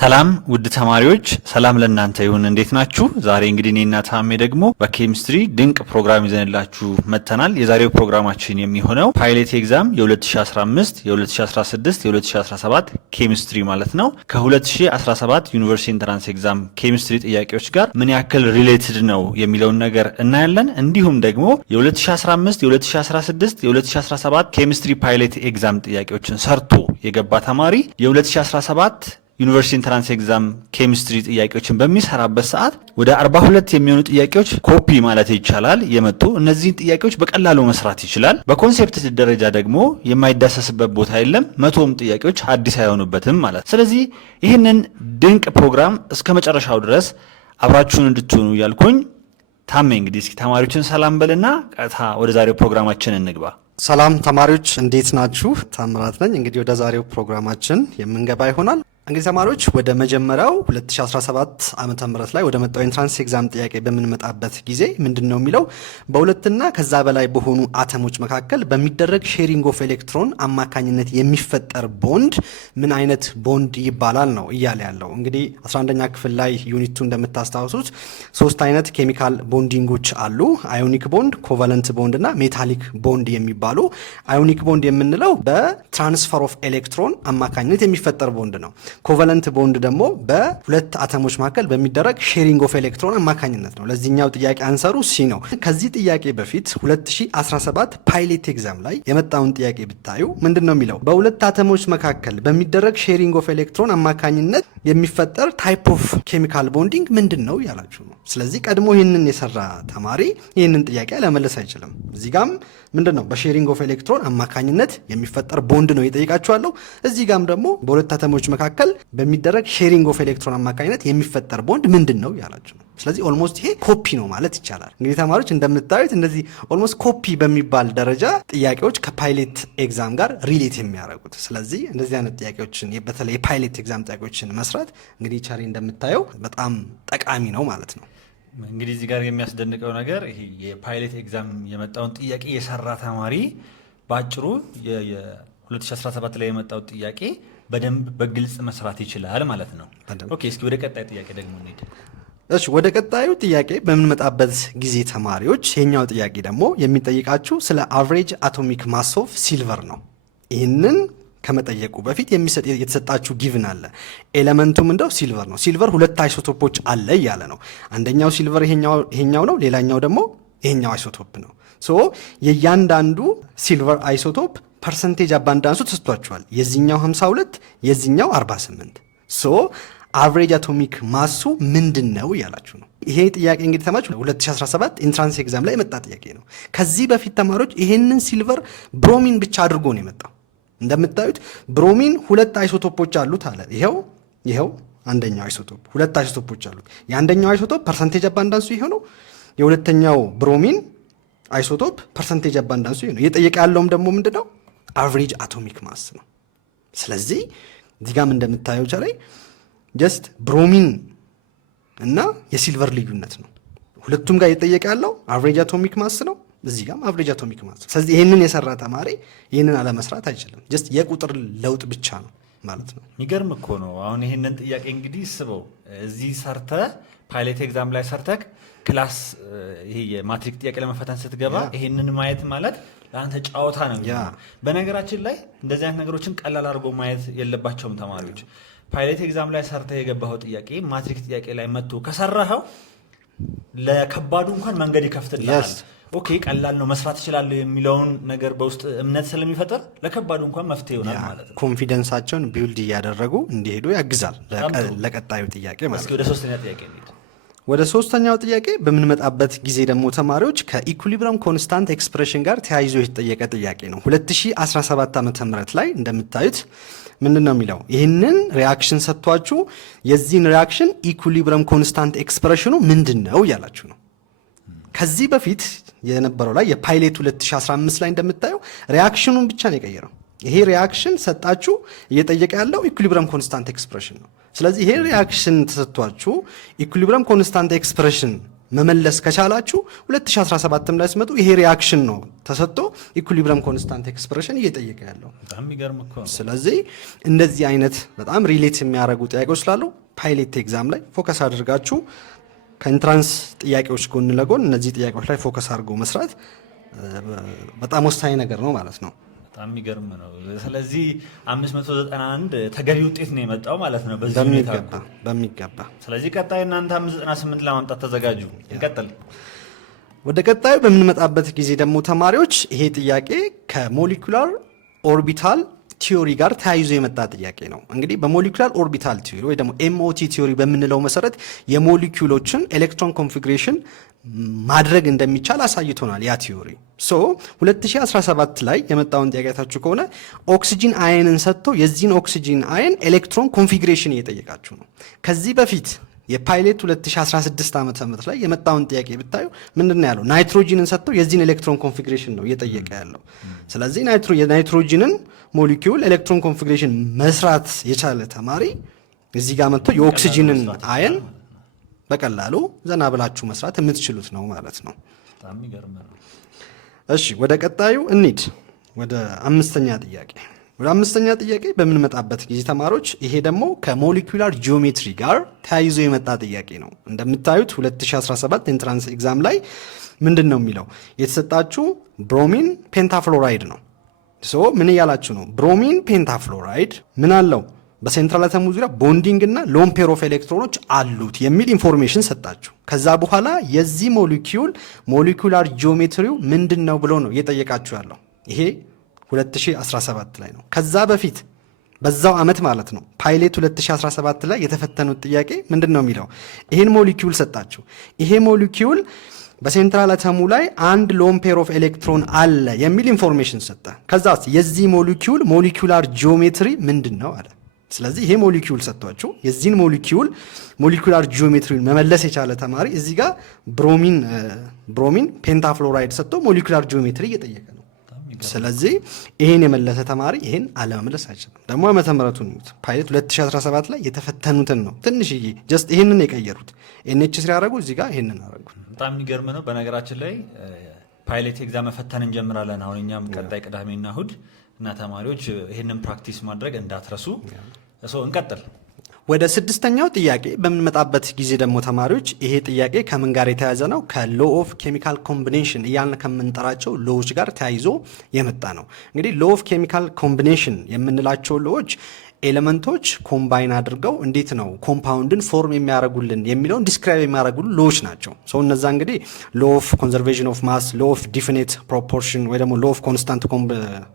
ሰላም ውድ ተማሪዎች ሰላም ለእናንተ ይሁን እንዴት ናችሁ ዛሬ እንግዲህ እኔና ታሜ ደግሞ በኬሚስትሪ ድንቅ ፕሮግራም ይዘንላችሁ መተናል የዛሬው ፕሮግራማችን የሚሆነው ፓይለት ኤግዛም የ2015 የ2016 የ2017 ኬሚስትሪ ማለት ነው ከ2017 ዩኒቨርሲቲ ኢንትራንስ ኤግዛም ኬሚስትሪ ጥያቄዎች ጋር ምን ያክል ሪሌትድ ነው የሚለውን ነገር እናያለን እንዲሁም ደግሞ የ2015 የ2016 የ2017 ኬሚስትሪ ፓይለት ኤግዛም ጥያቄዎችን ሰርቶ የገባ ተማሪ የ2017 ዩኒቨርሲቲ ኢንትራንስ ኤግዛም ኬሚስትሪ ጥያቄዎችን በሚሰራበት ሰዓት ወደ 42 የሚሆኑ ጥያቄዎች ኮፒ ማለት ይቻላል የመጡ እነዚህን ጥያቄዎች በቀላሉ መስራት ይችላል በኮንሴፕት ደረጃ ደግሞ የማይዳሰስበት ቦታ የለም 100ም ጥያቄዎች አዲስ አይሆኑበትም ማለት ስለዚህ ይህንን ድንቅ ፕሮግራም እስከ መጨረሻው ድረስ አብራችሁን እንድትሆኑ ያልኩኝ ታሜ እንግዲህ እስኪ ተማሪዎችን ሰላም በልና ቀጥታ ወደ ዛሬው ፕሮግራማችን እንግባ ሰላም ተማሪዎች እንዴት ናችሁ ታምራት ነኝ እንግዲህ ወደ ዛሬው ፕሮግራማችን የምንገባ ይሆናል እንግዲህ ተማሪዎች ወደ መጀመሪያው 2017 ዓመተ ምህረት ላይ ወደ መጣው ኢንትራንስ ኤግዛም ጥያቄ በምንመጣበት ጊዜ ምንድነው የሚለው በሁለትና ከዛ በላይ በሆኑ አተሞች መካከል በሚደረግ ሼሪንግ ኦፍ ኤሌክትሮን አማካኝነት የሚፈጠር ቦንድ ምን አይነት ቦንድ ይባላል ነው እያለ ያለው እንግዲህ 11ኛ ክፍል ላይ ዩኒት 2 እንደምታስታውሱት ሶስት አይነት ኬሚካል ቦንዲንጎች አሉ አዮኒክ ቦንድ ኮቫለንት ቦንድ እና ሜታሊክ ቦንድ የሚባሉ አዮኒክ ቦንድ የምንለው በትራንስፈር ኦፍ ኤሌክትሮን አማካኝነት የሚፈጠር ቦንድ ነው ኮቫለንት ቦንድ ደግሞ በሁለት አተሞች መካከል በሚደረግ ሼሪንግ ኦፍ ኤሌክትሮን አማካኝነት ነው ለዚህኛው ጥያቄ አንሰሩ ሲ ነው ከዚህ ጥያቄ በፊት 2017 ፓይለት ኤግዛም ላይ የመጣውን ጥያቄ ብታዩ ምንድነው የሚለው በሁለት አተሞች መካከል በሚደረግ ሼሪንግ ኦፍ ኤሌክትሮን አማካኝነት የሚፈጠር ታይፕ ኦፍ ኬሚካል ቦንዲንግ ምንድነው ያላችሁ ነው ስለዚህ ቀድሞ ይሄንን የሰራ ተማሪ ይሄንን ጥያቄ ለመለስ አይችልም እዚህ ጋም ምንድነው በሼሪንግ ኦፍ ኤሌክትሮን አማካኝነት የሚፈጠር ቦንድ ነው ይጠይቃችኋለሁ እዚህ ጋም ደግሞ በሁለት አተሞች መካከል በሚደረግ ሼሪንግ ኦፍ ኤሌክትሮን አማካኝነት የሚፈጠር ቦንድ ምንድነው ያላችሁ ነው ስለዚህ ኦልሞስት ይሄ ኮፒ ነው ማለት ይቻላል እንግዲህ ተማሪዎች እንደምታዩት እንደዚህ ኦልሞስት ኮፒ በሚባል ደረጃ ጥያቄዎች ከፓይለት ኤግዛም ጋር ሪሌት የሚያደርጉት ስለዚህ እንደዚህ አይነት ጥያቄዎችን በተለይ የፓይለት ኤግዛም ጥያቄዎችን መስራት እንግዲህ ቻሪ እንደምታየው በጣም ጠቃሚ ነው ማለት ነው እንግዲህ እዚህ ጋር የሚያስደንቀው ነገር ይሄ የፓይለት ኤግዛም የመጣውን ጥያቄ የሰራ ተማሪ ባጭሩ የ2017 ላይ የመጣው ጥያቄ በደንብ በግልጽ መስራት ይችላል ማለት ነው ኦኬ እስኪ ወደ ቀጣይ ጥያቄ ደግሞ እንሂድ እሺ ወደ ቀጣዩ ጥያቄ በምንመጣበት ጊዜ ተማሪዎች የኛው ጥያቄ ደግሞ የሚጠይቃችሁ ስለ አቨሬጅ አቶሚክ ማስ ኦፍ ሲልቨር ነው ይህንን ከመጠየቁ በፊት የተሰጣችሁ ጊቭን አለ ኤሌመንቱ ምንድነው ሲልቨር ነው ሲልቨር ሁለት አይሶቶፖች አለ እያለ ነው አንደኛው ሲልቨር ይሄኛው ነው ሌላኛው ደግሞ ይሄኛው አይሶቶፕ ነው ሶ የእያንዳንዱ ሲልቨር አይሶቶፕ ፐርሰንቴጅ አባንዳንሱ ተሰጥቷቸዋል የዚህኛው 52 የዚህኛው 48 ሶ አቨሬጅ አቶሚክ ማሱ ምንድነው ያላችሁ ነው ይሄ ጥያቄ እንግዲህ ተማሪዎች 2017 ኢንትራንስ ኤግዛም ላይ የመጣ ጥያቄ ነው ከዚህ በፊት ተማሪዎች ይሄንን ሲልቨር ብሮሚን ብቻ አድርጎ ነው የመጣው እንደምታዩት ብሮሚን ሁለት አይሶቶፖች አሉት አለ ይሄው አንደኛው አይሶቶፕ ሁለት አይሶቶፖች አሉት የአንደኛው አይሶቶፕ ፐርሰንቴጅ አባንዳንሱ ይሄ ነው የሁለተኛው ብሮሚን አይሶቶፕ ፐርሰንቴጅ አባንዳንሱ ይሄ ነው እየጠየቀ ያለውም ደግሞ ምንድነው አቨሬጅ አቶሚክ ማስ ነው ስለዚህ እዚህ ጋም እንደምታየው ቻላይ ጀስት ብሮሚን እና የሲልቨር ልዩነት ነው ሁለቱም ጋር እየጠየቀ ያለው አቨሬጅ አቶሚክ ማስ ነው እዚህ ጋም አቨሬጅ አቶሚክ ማስ ስለዚህ ይሄንን የሰራ ተማሪ ይሄንን አለ መስራት አይችልም ጀስት የቁጥር ለውጥ ብቻ ነው ማለት ነው የሚገርም እኮ ነው አሁን ይሄንን ጥያቄ እንግዲህ ስበው እዚህ ሰርተ ፓይለት ኤግዛም ላይ ሰርተክ ክላስ ይሄ የማትሪክ ጥያቄ ለመፈተን ስትገባ ይሄንን ማየት ማለት ለአንተ ጫወታ ነው በነገራችን ላይ እንደዚህ አይነት ነገሮችን ቀላል አድርጎ ማየት የለባቸውም ተማሪዎች ፓይለት ኤግዛም ላይ ሰርተ የገባው ጥያቄ ማትሪክ ጥያቄ ላይ መጥቶ ከሰራኸው ለከባዱ እንኳን መንገድ ይከፍትልሃል ኦኬ ቀላል ነው መስራት ይችላል የሚለውን ነገር በውስጥ እምነት ስለሚፈጠር ለከባዱ እንኳን መፍትሄ ይሆናል ማለት ነው ኮንፊደንሳቸውን ቢልድ እያደረጉ እንዲሄዱ ያግዛል ለቀጣዩ ጥያቄ ማለት ነው ወደ ሶስተኛ ጥያቄ እንሂድ ወደ ሶስተኛው ጥያቄ በምንመጣበት ጊዜ ደግሞ ተማሪዎች ከኢኩሊብረም ኮንስታንት ኤክስፕሬሽን ጋር ተያይዞ የተጠየቀ ጥያቄ ነው 2017 ዓመተ ምህረት ላይ እንደምታዩት ምንድነው የሚለው ይህንን ሪአክሽን ሰጥቷችሁ የዚህን ሪአክሽን ኢኩሊብረም ኮንስታንት ኤክስፕሬሽኑ ምንድነው ያላችሁ ነው ከዚህ በፊት የነበረው ላይ የፓይለት 2015 ላይ እንደምታዩ ሪአክሽኑን ብቻ ነው የቀየረው ይሄ ሪአክሽን ሰጣችሁ እየጠየቀ ያለው ኢኩሊብረም ኮንስታንት ኤክስፕሬሽን ነው ስለዚህ ይሄ ሪአክሽን ተሰጥቷችሁ ኢኩሊብረም ኮንስታንት ኤክስፕሬሽን መመለስ ከቻላችሁ 2017 ላይ ስመጡ ይሄ ሪአክሽን ነው ተሰጥቶ ኢኩሊብረም ኮንስታንት ኤክስፕሬሽን እየጠየቀ ያለው። በጣም የሚገርም እኮ ነው። ስለዚህ እንደዚህ አይነት በጣም ሪሌት የሚያደርጉ ጥያቄዎች ስላሉ ፓይሌት ኤግዛም ላይ ፎከስ አድርጋችሁ ከኢንትራንስ ጥያቄዎች ጎን ለጎን እነዚህ ጥያቄዎች ላይ ፎከስ አድርጎ መስራት በጣም ወሳኝ ነገር ነው ማለት ነው። በጣም የሚገርም ነው። ስለዚህ 591 ተገቢ ውጤት ነው የመጣው ማለት ነው በዚህ ሁኔታ በሚገባ። ስለዚህ ቀጣይ እናንተ 598 ለማምጣት ተዘጋጁ። እንቀጥል። ወደ ቀጣዩ በምንመጣበት ጊዜ ደግሞ ተማሪዎች ይሄ ጥያቄ ከሞሊኩላር ኦርቢታል ቲዮሪ ጋር ተያይዞ የመጣ ጥያቄ ነው። እንግዲህ በሞሊኩላር ኦርቢታል ቲዮሪ ወይ ደግሞ ኤምኦቲ ቲዮሪ በምንለው መሰረት የሞሊኩሎችን ኤሌክትሮን ኮንፊግሬሽን ማድረግ እንደሚቻል አሳይቶናል ያ ቲዮሪ። 2017 ላይ የመጣውን ጥያቄታችሁ ከሆነ ኦክሲጂን አየንን ሰጥቶ የዚህን ኦክሲጂን አየን ኤሌክትሮን ኮንፊግሬሽን እየጠየቃችሁ ነው። ከዚህ በፊት የፓይሌት 2016 ዓ.ም ላይ የመጣውን ጥያቄ ብታዩ ምንድን ያለው ናይትሮጂንን ሰጥቶ የዚህን ኤሌክትሮን ኮንፊግሬሽን ነው እየጠየቀ ያለው። ስለዚህ የናይትሮጂንን ሞሊኪዩል ኤሌክትሮን ኮንፊግሬሽን መስራት የቻለ ተማሪ እዚህ ጋር መጥቶ የኦክሲጂንን አየን በቀላሉ ዘና ብላችሁ መስራት የምትችሉት ነው ማለት ነው። እሺ ወደ ቀጣዩ እንሂድ። ወደ አምስተኛ ጥያቄ በምንመጣበት ጊዜ ተማሪዎች ይሄ ደግሞ ከሞሊኩላር ጂኦሜትሪ ጋር ተያይዞ የመጣ ጥያቄ ነው። እንደምታዩት 2017 ኢንትራንስ ኤግዛም ላይ ምንድን ነው የሚለው የተሰጣችሁ ብሮሚን ፔንታፍሎራይድ ነው። ምን እያላችሁ ነው? ብሮሚን ፔንታፍሎራይድ ምን አለው? በሴንትራል አተሙ ዙሪያ ቦንዲንግ እና ሎን ፔር ኦፍ ኤሌክትሮኖች አሉት የሚል ኢንፎርሜሽን ሰጣችሁ። ከዛ በኋላ የዚህ ሞሊኩላር ጂኦሜትሪው ምንድን ነው ብሎ ነው እየጠየቃችሁ ያለው። ይሄ 2017 ላይ ነው። ከዛ በፊት በዛው ዓመት ማለት ነው ፓይሌት 2017 ላይ የተፈተኑት ጥያቄ ምንድን ነው የሚለው? ይሄን ሞሊኪዩል ሰጣችሁ። ይሄ ሞሊኪዩል በሴንትራል አተሙ ላይ አንድ ሎን ፔር ኦፍ ኤሌክትሮን አለ የሚል ኢንፎርሜሽን ሰጠ። ከዛ የዚህ ሞሊኩላር ጂኦሜትሪ ምንድን ነው አለ። ስለዚህ ይሄ ሞሊኪዩል ሰጥቷችሁ የዚህን ሞሊኩላር ጂኦሜትሪን መመለስ የቻለ ተማሪ እዚህ ጋር ብሮሚን ፔንታፍሎራይድ ሰጥቶ ሞሊኩላር ጂኦሜትሪ እየጠየቀ ነው። ስለዚህ ይሄን የመለሰ ተማሪ ይሄን አለመመለስ አይችልም። ደግሞ ዓመተ ምሕረቱን ይዩት። ፓይለት 2017 ላይ የተፈተኑትን ነው ትንሽዬ ጀስት ይሄንን የቀየሩት ኤንኤችሲ ያደረጉ እዚህ ጋር ይሄንን አደረጉ። በጣም የሚገርም ነው። በነገራችን ላይ ፓይለት ኤግዛም መፈተን እንጀምራለን አሁን እኛም ቀጣይ ቅዳሜና እሁድ እና ተማሪዎች ይሄንን ፕራክቲስ ማድረግ እንዳትረሱ። እንቀጥል። ወደ ስድስተኛው ጥያቄ በምንመጣበት ጊዜ ደግሞ ተማሪዎች ይሄ ጥያቄ ከምን ጋር የተያዘ ነው? ከሎ ኦፍ ኬሚካል ኮምቢኔሽን እያልን ከምንጠራቸው ሎዎች ጋር ተያይዞ የመጣ ነው። እንግዲህ ሎ ኦፍ ኬሚካል ኮምቢኔሽን የምንላቸው ሎዎች ኤሌመንቶች ኮምባይን አድርገው እንዴት ነው ኮምፓውንድን ፎርም የሚያደርጉልን የሚለውን ዲስክራይብ የሚያደርጉልን ሎዎች ናቸው። እነዛ እንግዲህ ሎ ኦፍ ኮንዘርቬሽን ኦፍ ማስ፣ ሎ ኦፍ ዲፊኒት ፕሮፖርሽን ወይ ደግሞ ሎ ኦፍ ኮንስታንት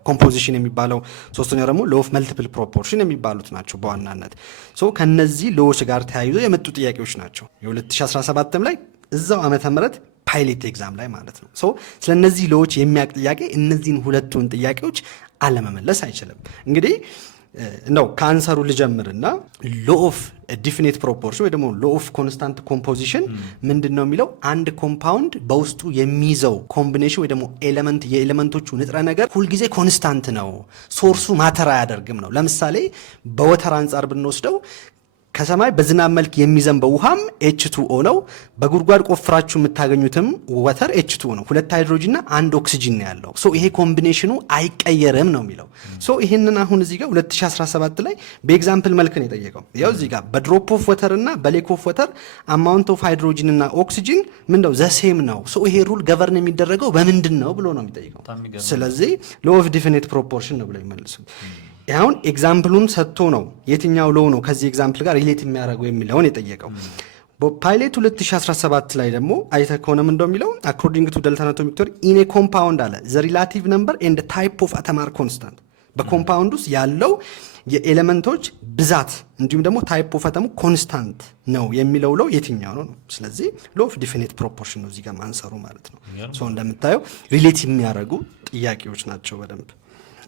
ኮምፖዚሽን የሚባለው፣ ሶስተኛው ደግሞ ሎ ኦፍ መልቲፕል ፕሮፖርሽን የሚባሉት ናቸው በዋናነት። ከነዚህ ሎዎች ጋር ተያይዞ የመጡ ጥያቄዎች ናቸው። የ2017 ላይ እዛው ዓመተ ምህረት ፓይሌት ኤግዛም ላይ ማለት ነው። ስለ እነዚህ ሎዎች የሚያውቅ ጥያቄ እነዚህን ሁለቱን ጥያቄዎች አለመመለስ አይችልም። እንግዲህ ነው ከአንሰሩ ልጀምርና ሎ ኦፍ ዲፊኒት ፕሮፖርሽን ወይ ደግሞ ሎ ኦፍ ኮንስታንት ኮምፖዚሽን ምንድን ነው የሚለው? አንድ ኮምፓውንድ በውስጡ የሚይዘው ኮምቢኔሽን ወይ ደግሞ የኤሌመንቶቹ ንጥረ ነገር ሁልጊዜ ኮንስታንት ነው፣ ሶርሱ ማተር አያደርግም ነው። ለምሳሌ በወተር አንጻር ብንወስደው ከሰማይ በዝናብ መልክ የሚዘንበው ውሃም H2O ነው። በጉድጓድ ቆፍራችሁ የምታገኙትም ወተር H2O ነው። 2 ሃይድሮጂንና 1 ኦክሲጂን ነው ያለው። ይሄ ኮምቢኔሽኑ አይቀየርም ነው የሚለው። ይህንን አሁን እዚህ ጋር 2017 ላይ በኤግዛምፕል መልክ ነው የጠየቀው። ያው እዚህ ጋር በድሮፕ ኦፍ ወተር እና በሌክ ኦፍ ወተር አማውንት ኦፍ ሃይድሮጂን እና ኦክሲጂን ምንድነው ዘሴም ነው። ይሄ ሩል ገቨርን የሚደረገው በምንድን ነው ብሎ ነው የሚጠይቀው። ስለዚህ ሎ ኦፍ ዲፊኒት ፕሮፖርሽን ነው ብሎ ይመልሱት። አሁን ኤግዛምፕሉን ሰጥቶ ነው የትኛው ሎው ነው ከዚህ ኤግዛምፕል ጋር ሪሌት የሚያደርገው የሚለውን የጠየቀው። በፓይሌት 2017 ላይ ደግሞ አይተህ ከሆነ ምን እንደሚለው አኮርዲንግ ቱ ደልታ አቶሚክ ቲዮሪ ኢን ኤ ኮምፓውንድ አለ ዘ ሪላቲቭ ነምበር ኤንድ ታይፕ ኦፍ አተማር ኮንስታንት፣ በኮምፓውንድ ውስጥ ያለው የኤሌመንቶች ብዛት እንዲሁም ደግሞ ታይፕ ኦፍ አተሙ ኮንስታንት ነው የሚለው ሎው የትኛው ነው? ስለዚህ ሎ ኦፍ ዲፊኒት ፕሮፖርሽን ነው እዚህ ጋር ማንሰሩ ማለት ነው። እንደምታየው ሪሌት የሚያደርጉ ጥያቄዎች ናቸው በደንብ።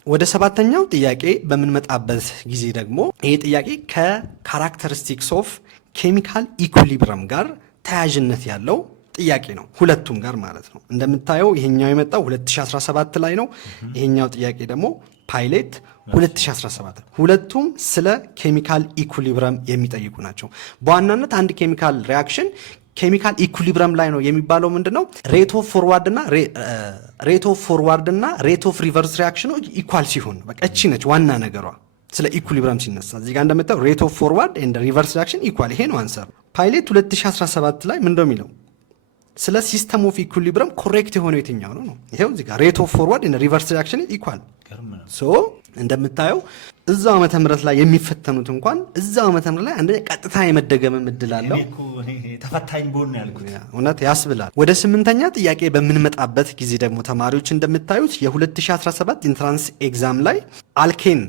ወደ ሰባተኛው ጥያቄ በምንመጣበት ጊዜ ደግሞ ይሄ ጥያቄ ከካራክተሪስቲክስ ኦፍ ኬሚካል ኢኩሊብረም ጋር ተያያዥነት ያለው ጥያቄ ነው፣ ሁለቱም ጋር ማለት ነው። እንደምታየው ይሄኛው የመጣው 2017 ላይ ነው። ይሄኛው ጥያቄ ደግሞ ፓይሌት 2017 ነው። ሁለቱም ስለ ኬሚካል ኢኩሊብረም የሚጠይቁ ናቸው። በዋናነት አንድ ኬሚካል ሪያክሽን ኬሚካል ኢኩሊብረም ላይ ነው የሚባለው ምንድነው? ሬት ኦፍ ፎርዋርድ እና ሬት ኦፍ ሪቨርስ ሪአክሽኖች ኢኳል ሲሆን በቃ እቺ ነች ዋና ነገሯ። ስለ ኢኩሊብረም ሲነሳ እዚህ ጋር እንደምታየው ሬት ኦፍ ፎርዋርድ ኤንድ ሪቨርስ ሪአክሽን ኢኳል፣ ይሄ ነው አንሰር። ፓይሌት 2017 ላይ ምንድነው የሚለው? ስለ ሲስተም ኦፍ ኢኩሊብረም ኮሬክት የሆነው የትኛው ነው? ይሄው እዚህ ጋር ሬት ኦፍ ፎርዋርድ ኤንድ ሪቨርስ ሪአክሽን ኢኳል። ሶ እንደምታየው እዛው ዓመተ ምህረት ላይ የሚፈተኑት እንኳን እዛው ዓመተ ምህረት ላይ አንደኛ ቀጥታ የመደገም እድል አለው። ተፈታኝ ቦን ያልኩት እውነት ያስብላል። ወደ 8ኛ ጥያቄ በምንመጣበት ጊዜ ደግሞ ተማሪዎች እንደምታዩት የ2017 ኢንትራንስ ኤግዛም ላይ አልኬን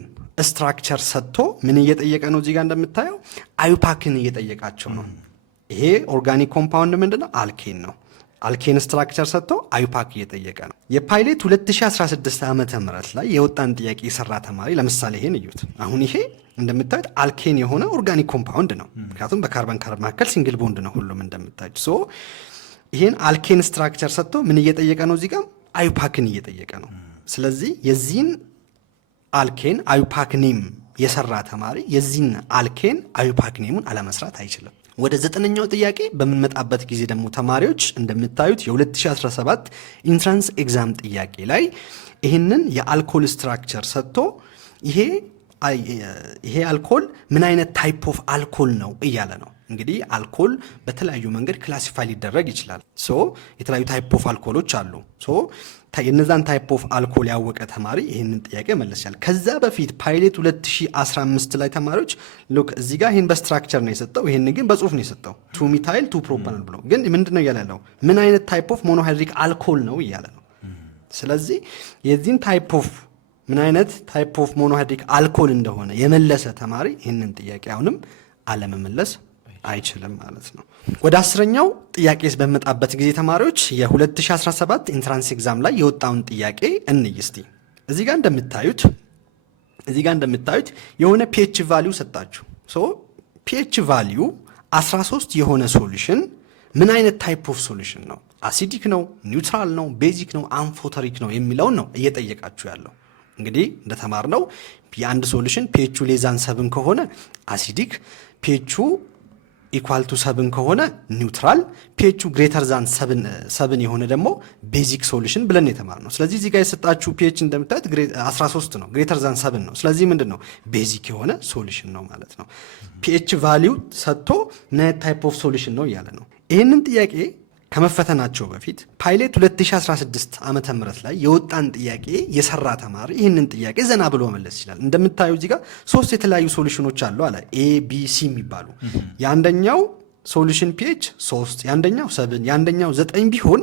ስትራክቸር ሰጥቶ ምን እየጠየቀ ነው? እዚህ ጋር እንደምታየው አዩፓክን እየጠየቃቸው ነው። ይሄ ኦርጋኒክ ኮምፓውንድ ምንድነው? አልኬን ነው። አልኬን ስትራክቸር ሰጥቶ አዩፓክ እየጠየቀ ነው። የፓይሌት 2016 ዓመተ ምህረት ላይ የወጣን ጥያቄ የሰራ ተማሪ ለምሳሌ ይሄን እዩት። አሁን ይሄ እንደምታዩት አልኬን የሆነ ኦርጋኒክ ኮምፓውንድ ነው። ምክንያቱም በካርበን ካርበን መካከል ሲንግል ቦንድ ነው ሁሉም እንደምታዩት። ሶ ይሄን አልኬን ስትራክቸር ሰጥቶ ምን እየጠየቀ ነው? እዚህ ጋር አዩፓክን እየጠየቀ ነው። ስለዚህ የዚህን አልኬን አዩፓክ ኔም የሰራ ተማሪ የዚህን አልኬን አዩፓክ ኔሙን አለመስራት አይችልም። ወደ 9ኛው ጥያቄ በምንመጣበት ጊዜ ደግሞ ተማሪዎች እንደምታዩት የ2017 ኢንትራንስ ኤግዛም ጥያቄ ላይ ይህንን የአልኮል ስትራክቸር ሰጥቶ ይሄ አልኮል ምን አይነት ታይፕ ኦፍ አልኮል ነው እያለ ነው። እንግዲህ አልኮል በተለያዩ መንገድ ክላሲፋይ ሊደረግ ይችላል። ሶ የተለያዩ ታይፕ ኦፍ አልኮሎች አሉ። ሶ የነዛን ታይፕ ኦፍ አልኮል ያወቀ ተማሪ ይህንን ጥያቄ መለስ ይችላል። ከዛ በፊት ፓይሌት 2015 ላይ ተማሪዎች ሉክ እዚህ ጋር ይህን በስትራክቸር ነው የሰጠው፣ ይህን ግን በጽሁፍ ነው የሰጠው 2 ሚታይል 2 ፕሮፓኖል ብሎ። ግን ምንድን ነው እያለ ያለው? ምን አይነት ታይፕ ኦፍ ሞኖሃይድሪክ አልኮል ነው እያለ ነው። ስለዚህ የዚህን ታይፕ ኦፍ ምን አይነት ታይፕ ኦፍ ሞኖሃይድሪክ አልኮል እንደሆነ የመለሰ ተማሪ ይህንን ጥያቄ አሁንም አለመመለስ አይችልም ማለት ነው። ወደ 10ኛው ጥያቄስ በመጣበት ጊዜ ተማሪዎች የ2017 ኢንትራንስ ኤግዛም ላይ የወጣውን ጥያቄ እንይ እስቲ። እዚህ ጋር እንደምታዩት የሆነ ፒኤች ቫልዩ ሰጣችሁ። ሶ ፒኤች ቫልዩ 13 የሆነ ሶሉሽን ምን አይነት ታይፕ ኦፍ ሶሉሽን ነው? አሲዲክ ነው፣ ኒውትራል ነው፣ ቤዚክ ነው፣ አምፎተሪክ ነው የሚለውን ነው እየጠየቃችሁ ያለው። እንግዲህ እንደተማርነው የአንድ ሶሉሽን ፒኤቹ ሌዛን 7 ከሆነ አሲዲክ፣ ፒኤቹ ኢኳል ቱ 7 ከሆነ ኒውትራል፣ ፒኤቹ ግሬተር ዛን 7 የሆነ ደግሞ ቤዚክ ሶሉሽን ብለን የተማርነው። ስለዚህ እዚህ ጋር የሰጣችሁ ፒኤች እንደምታዩት 13 ነው፣ ግሬተር ዛን 7 ነው። ስለዚህ ምንድን ነው? ቤዚክ የሆነ ሶሉሽን ነው ማለት ነው። ፒኤች ቫሊዩ ሰጥቶ ምን አይነት ታይፕ ኦፍ ሶሉሽን ነው እያለ ነው። ይህንን ጥያቄ ከመፈተናቸው በፊት ፓይሌት 2016 ዓመተ ምህረት ላይ የወጣን ጥያቄ የሰራ ተማሪ ይህንን ጥያቄ ዘና ብሎ መመለስ ይችላል። እንደምታዩ እዚህ ጋር 3 የተለያዩ ሶሉሽኖች አሉ አለ ኤ ቢ ሲ የሚባሉ። የአንደኛው ሶሉሽን ፒኤች 3፣ የአንደኛው 7፣ የአንደኛው 9 ቢሆን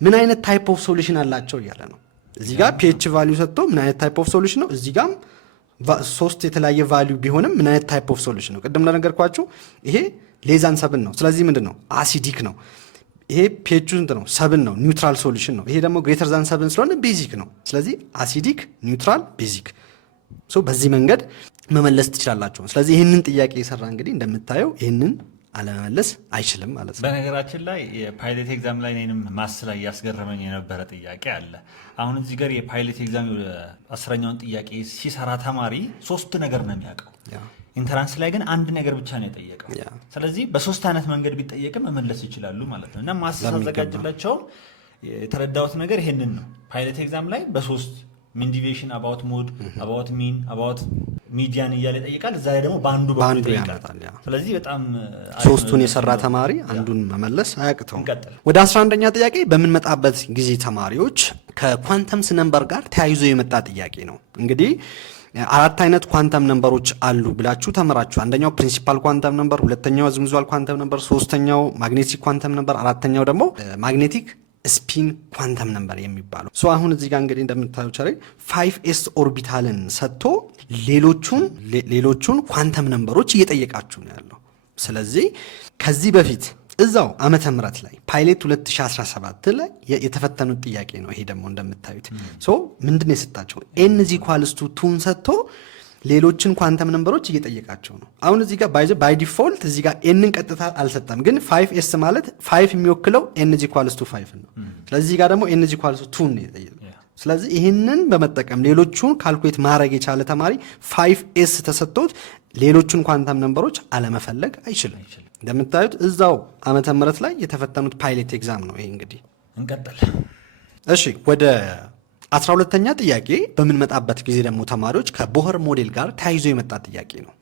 ምን አይነት ታይፕ ኦፍ ሶሉሽን አላቸው እያለ ነው። እዚህ ጋር ፒኤች ቫልዩ ሰጥቶ ምን አይነት ታይፕ ኦፍ ሶሉሽን ነው፣ እዚህ ጋር 3 የተለያየ ቫልዩ ቢሆንም ምን አይነት ታይፕ ኦፍ ሶሉሽን ነው። ቅድም ለነገርኳችሁ ይሄ ሌዛን 7 ነው። ስለዚህ ምንድን ነው? አሲዲክ ነው። ይሄ ፒኤቹ ስንት ነው? 7 ነው። ኒውትራል ሶሉሽን ነው። ይሄ ደግሞ ግሬተር ዛን 7 ስለሆነ ቤዚክ ነው። ስለዚህ አሲዲክ፣ ኒውትራል፣ ቤዚክ። ሶ በዚህ መንገድ መመለስ ትችላላችሁ። ስለዚህ ይህንን ጥያቄ የሰራ እንግዲህ እንደምታየው ይህንን አለመመለስ አይችልም ማለት ነው። በነገራችን ላይ የፓይለት ኤግዛም ላይ እኔንም ማስ ላይ ያስገረመኝ የነበረ ጥያቄ አለ። አሁን እዚህ ጋር የፓይለት ኤግዛም 10ኛውን ጥያቄ ሲሰራ ተማሪ 3 ነገር ነው የሚያውቀው። ኢንትራንስ ላይ ግን አንድ ነገር ብቻ ነው የጠየቀው። ስለዚህ በ3 አይነት መንገድ ቢጠየቅም መመለስ ይችላሉ ማለት ነው። እና ማስተዛዘጋጅላቸው የተረዳሁት ነገር ይሄንን ነው። ፓይለት ኤግዛም ላይ በ3 ሚን ዲቪዬሽን፣ አባውት ሞድ፣ አባውት ሚን፣ አባውት ሚዲያን እያለ ይጠይቃል። እዛ ላይ ደግሞ በአንዱ ያመጣል። ስለዚህ በጣም 3ቱን የሰራ ተማሪ አንዱን መመለስ አያቅተውም። ወደ 11ኛ ጥያቄ በምንመጣበት ጊዜ ተማሪዎች ከኳንተምስ ነምበር ጋር ተያይዞ የመጣ ጥያቄ ነው። እንግዲህ 4 አይነት ኳንተም ነምበሮች አሉ ብላችሁ ተምራችሁ። አንደኛው ፕሪንሲፓል ኳንተም ነምበር፣ ሁለተኛው ዝምዟል ኳንተም ነምበር፣ ሶስተኛው ማግኔቲክ ኳንተም ነምበር፣ አራተኛው ደግሞ ማግኔቲክ ስፒን ኳንተም ነምበር የሚባለው። አሁን እዚህ ጋር እንግዲህ እንደምታዩት 5s ኦርቢታልን ሰጥቶ ሌሎቹን ኳንተም ነምበሮች እየጠየቃችሁ ነው ያለው። ስለዚህ ከዚህ በፊት እዛው ዓመተ ምህረት ላይ ፓይሌት 2017 ላይ የተፈተኑት ጥያቄ ነው። ይሄ ደግሞ እንደምታዩት ምንድን ነው የሰጣቸው? ኤን ዚ ኳልስቱ ቱን ሰጥቶ ሌሎችን ኳንተም ነምበሮች እየጠየቃቸው ነው። አሁን እዚህ ጋር ባይ ዲፎልት እዚህ ጋር ኤንን ቀጥታ አልሰጠም፣ ግን 5s ማለት 5 የሚወክለው ኤን ዚ ኳልስቱ 5 ነው። ስለዚህ ጋር ደግሞ ኤን ዚ ኳልስቱ ቱን ነው የጠየቀው። ስለዚህ ይህንን በመጠቀም ሌሎቹን ካልኩሌት ማድረግ የቻለ ተማሪ 5s ተሰጥቶት ሌሎቹን ኳንተም ነምበሮች አለመፈለግ አይችልም። እንደምታዩት እዛው ዓመተ ምህረት ላይ የተፈተኑት ፓይለት ኤግዛም ነው ይሄ። እንግዲህ እንቀጥል። እሺ ወደ 12ኛ ጥያቄ በምንመጣበት ጊዜ ደግሞ ተማሪዎች ከቦኸር ሞዴል ጋር ተያይዞ የመጣ ጥያቄ ነው።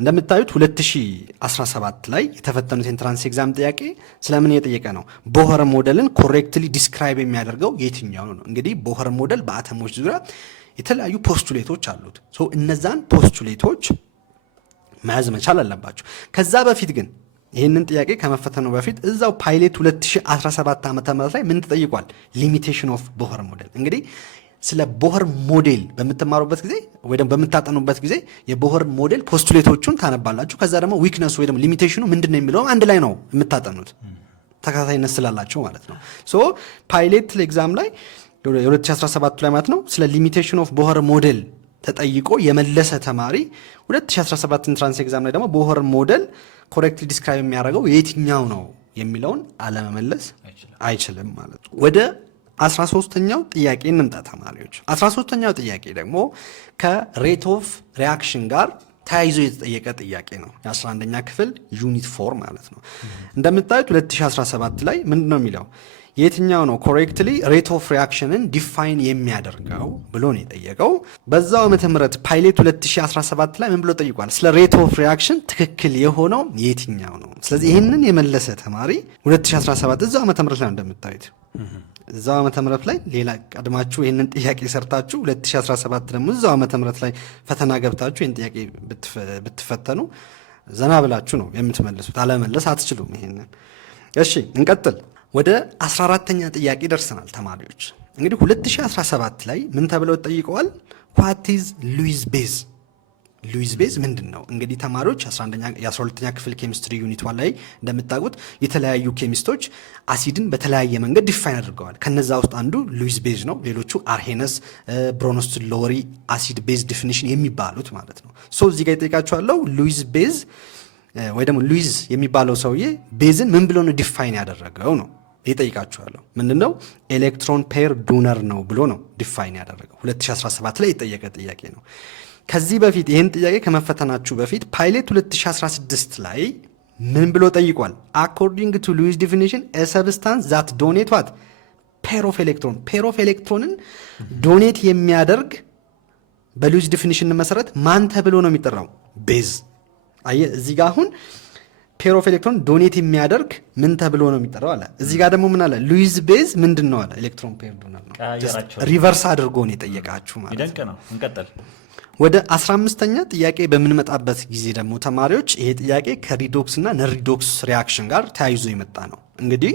እንደምታዩት 2017 ላይ የተፈተኑት ኤንትራንስ ኤግዛም ጥያቄ ስለምን የጠየቀ ነው? ቦኸር ሞዴልን ኮሬክትሊ ዲስክራይብ የሚያደርገው የትኛው ነው? እንግዲህ ቦኸር ሞዴል በአተሞች ዙሪያ የተለያዩ ፖስቱሌቶች አሉት። እነዛን ፖስቱሌቶች መያዝ መቻል አለባቸው። ከዛ በፊት ግን ይህንን ጥያቄ ከመፈተኑ በፊት እዛው ፓይለት 2017 ዓ.ም ላይ ምን ተጠይቋል? ሊሚቴሽን ኦፍ ቦኸር ሞዴል። እንግዲህ ስለ ቦኸር ሞዴል በምትማሩበት ጊዜ ወይ ደግሞ በምታጠኑበት ጊዜ የቦኸር ሞዴል ፖስቱሌቶቹን ታነባላችሁ። ከዛ ደግሞ ዊክነሱ ወይ ደግሞ ሊሚቴሽኑ ምንድነው የሚለው አንድ ላይ ነው የምታጠኑት፣ ተከታታይነት ስላላቸው ማለት ነው። ፓይለት ኤግዛም ላይ የ2017 ላይ ማለት ነው ስለ ሊሚቴሽን ኦፍ ቦኸር ሞዴል ተጠይቆ የመለሰ ተማሪ 2017 ኢንትራንስ ኤግዛም ላይ ደግሞ ቦኸር ሞዴል ኮሬክትሊ ዲስክራይብ የሚያደርገው የትኛው ነው የሚለውን አለመመለስ አይችልም ማለት ነው። ወደ 13ኛው ጥያቄ እንምጣ ተማሪዎች። 13ኛው ጥያቄ ደግሞ ከሬት ኦፍ ሪያክሽን ጋር ተያይዞ የተጠየቀ ጥያቄ ነው። የ11ኛ ክፍል ዩኒት 4 ማለት ነው። እንደምታዩት 2017 ላይ ምንድን ነው የሚለው? የትኛው ነው ኮሬክትሊ ሬት ኦፍ ሪያክሽንን ዲፋይን የሚያደርገው ብሎ ነው የጠየቀው። በዛው ዓመተ ምህረት ፓይለት 2017 ላይ ምን ብሎ ጠይቋል? ስለ ሬት ኦፍ ሪያክሽን ትክክል የሆነው የትኛው ነው? ስለዚህ ይህንን የመለሰ ተማሪ 2017 እዛው ዓመተ ምህረት ላይ እንደምታዩት እዛው ዓመተ ምህረት ላይ ሌላ ቀድማችሁ ይህንን ጥያቄ ሰርታችሁ 2017 ደግሞ እዛው ዓመተ ምህረት ላይ ፈተና ገብታችሁ ይህን ጥያቄ ብትፈተኑ ዘና ብላችሁ ነው የምትመልሱት። አለመለስ አትችሉም ይሄንን። እሺ እንቀጥል። ወደ 14ኛ ጥያቄ ደርሰናል ተማሪዎች። እንግዲህ 2017 ላይ ምን ተብለው ጠይቀዋል? ዋት ኢዝ ሉዊስ ቤዝ? ሉዊስ ቤዝ ምንድን ነው? እንግዲህ ተማሪዎች የ12ኛ ክፍል ኬሚስትሪ ዩኒት 1 ላይ እንደምታውቁት የተለያዩ ኬሚስቶች አሲድን በተለያየ መንገድ ዲፋይን አድርገዋል። ከነዛ ውስጥ አንዱ ሉዊስ ቤዝ ነው። ሌሎቹ አርሄነስ፣ ብሮንስቶን ሎወሪ አሲድ ቤዝ ዲፊኒሽን የሚባሉት ማለት ነው። እዚህ ጋር ይጠይቃችኋለሁ ሉዊስ ቤዝ ወይ ደግሞ ሉዊስ የሚባለው ሰውዬ ቤዝን ምን ብሎ ነው ዲፋይን ያደረገው ነው ይጠይቃችኋለሁ። ምንድነው? ኤሌክትሮን ፔር ዶነር ነው ብሎ ነው ዲፋይን ያደረገው። 2017 ላይ የጠየቀ ጥያቄ ነው። ከዚህ በፊት ይህን ጥያቄ ከመፈተናችሁ በፊት ፓይለት 2016 ላይ ምን ብሎ ጠይቋል? አኮርዲንግ ቱ ሉዊስ ዲፊኒሽን ኤ ሰብስታንስ ዛት ዶኔት ዋት ፔር ኦፍ ኤሌክትሮን። ፔር ኦፍ ኤሌክትሮንን ዶኔት የሚያደርግ በሉዊስ ዲፊኒሽን መሰረት ማን ተብሎ ነው የሚጠራው? ቤዝ። አየህ እዚህ ጋር አሁን ፔር ኦፍ ኤሌክትሮን ዶኔት የሚያደርግ ምን ተብሎ ነው የሚጠራው አለ። እዚህ ጋር ደግሞ ምን አለ? ሉዊስ ቤዝ ምንድን ነው አለ? ኤሌክትሮን ፔር ዶነር ነው። ሪቨርስ አድርጎ ነው የጠየቃችሁ ማለት ነው። እንቀጥል። ወደ 15ኛ ጥያቄ በምንመጣበት ጊዜ ደግሞ ተማሪዎች ይሄ ጥያቄ ከሪዶክስ እና ነሪዶክስ ሪያክሽን ጋር ተያይዞ የመጣ ነው። እንግዲህ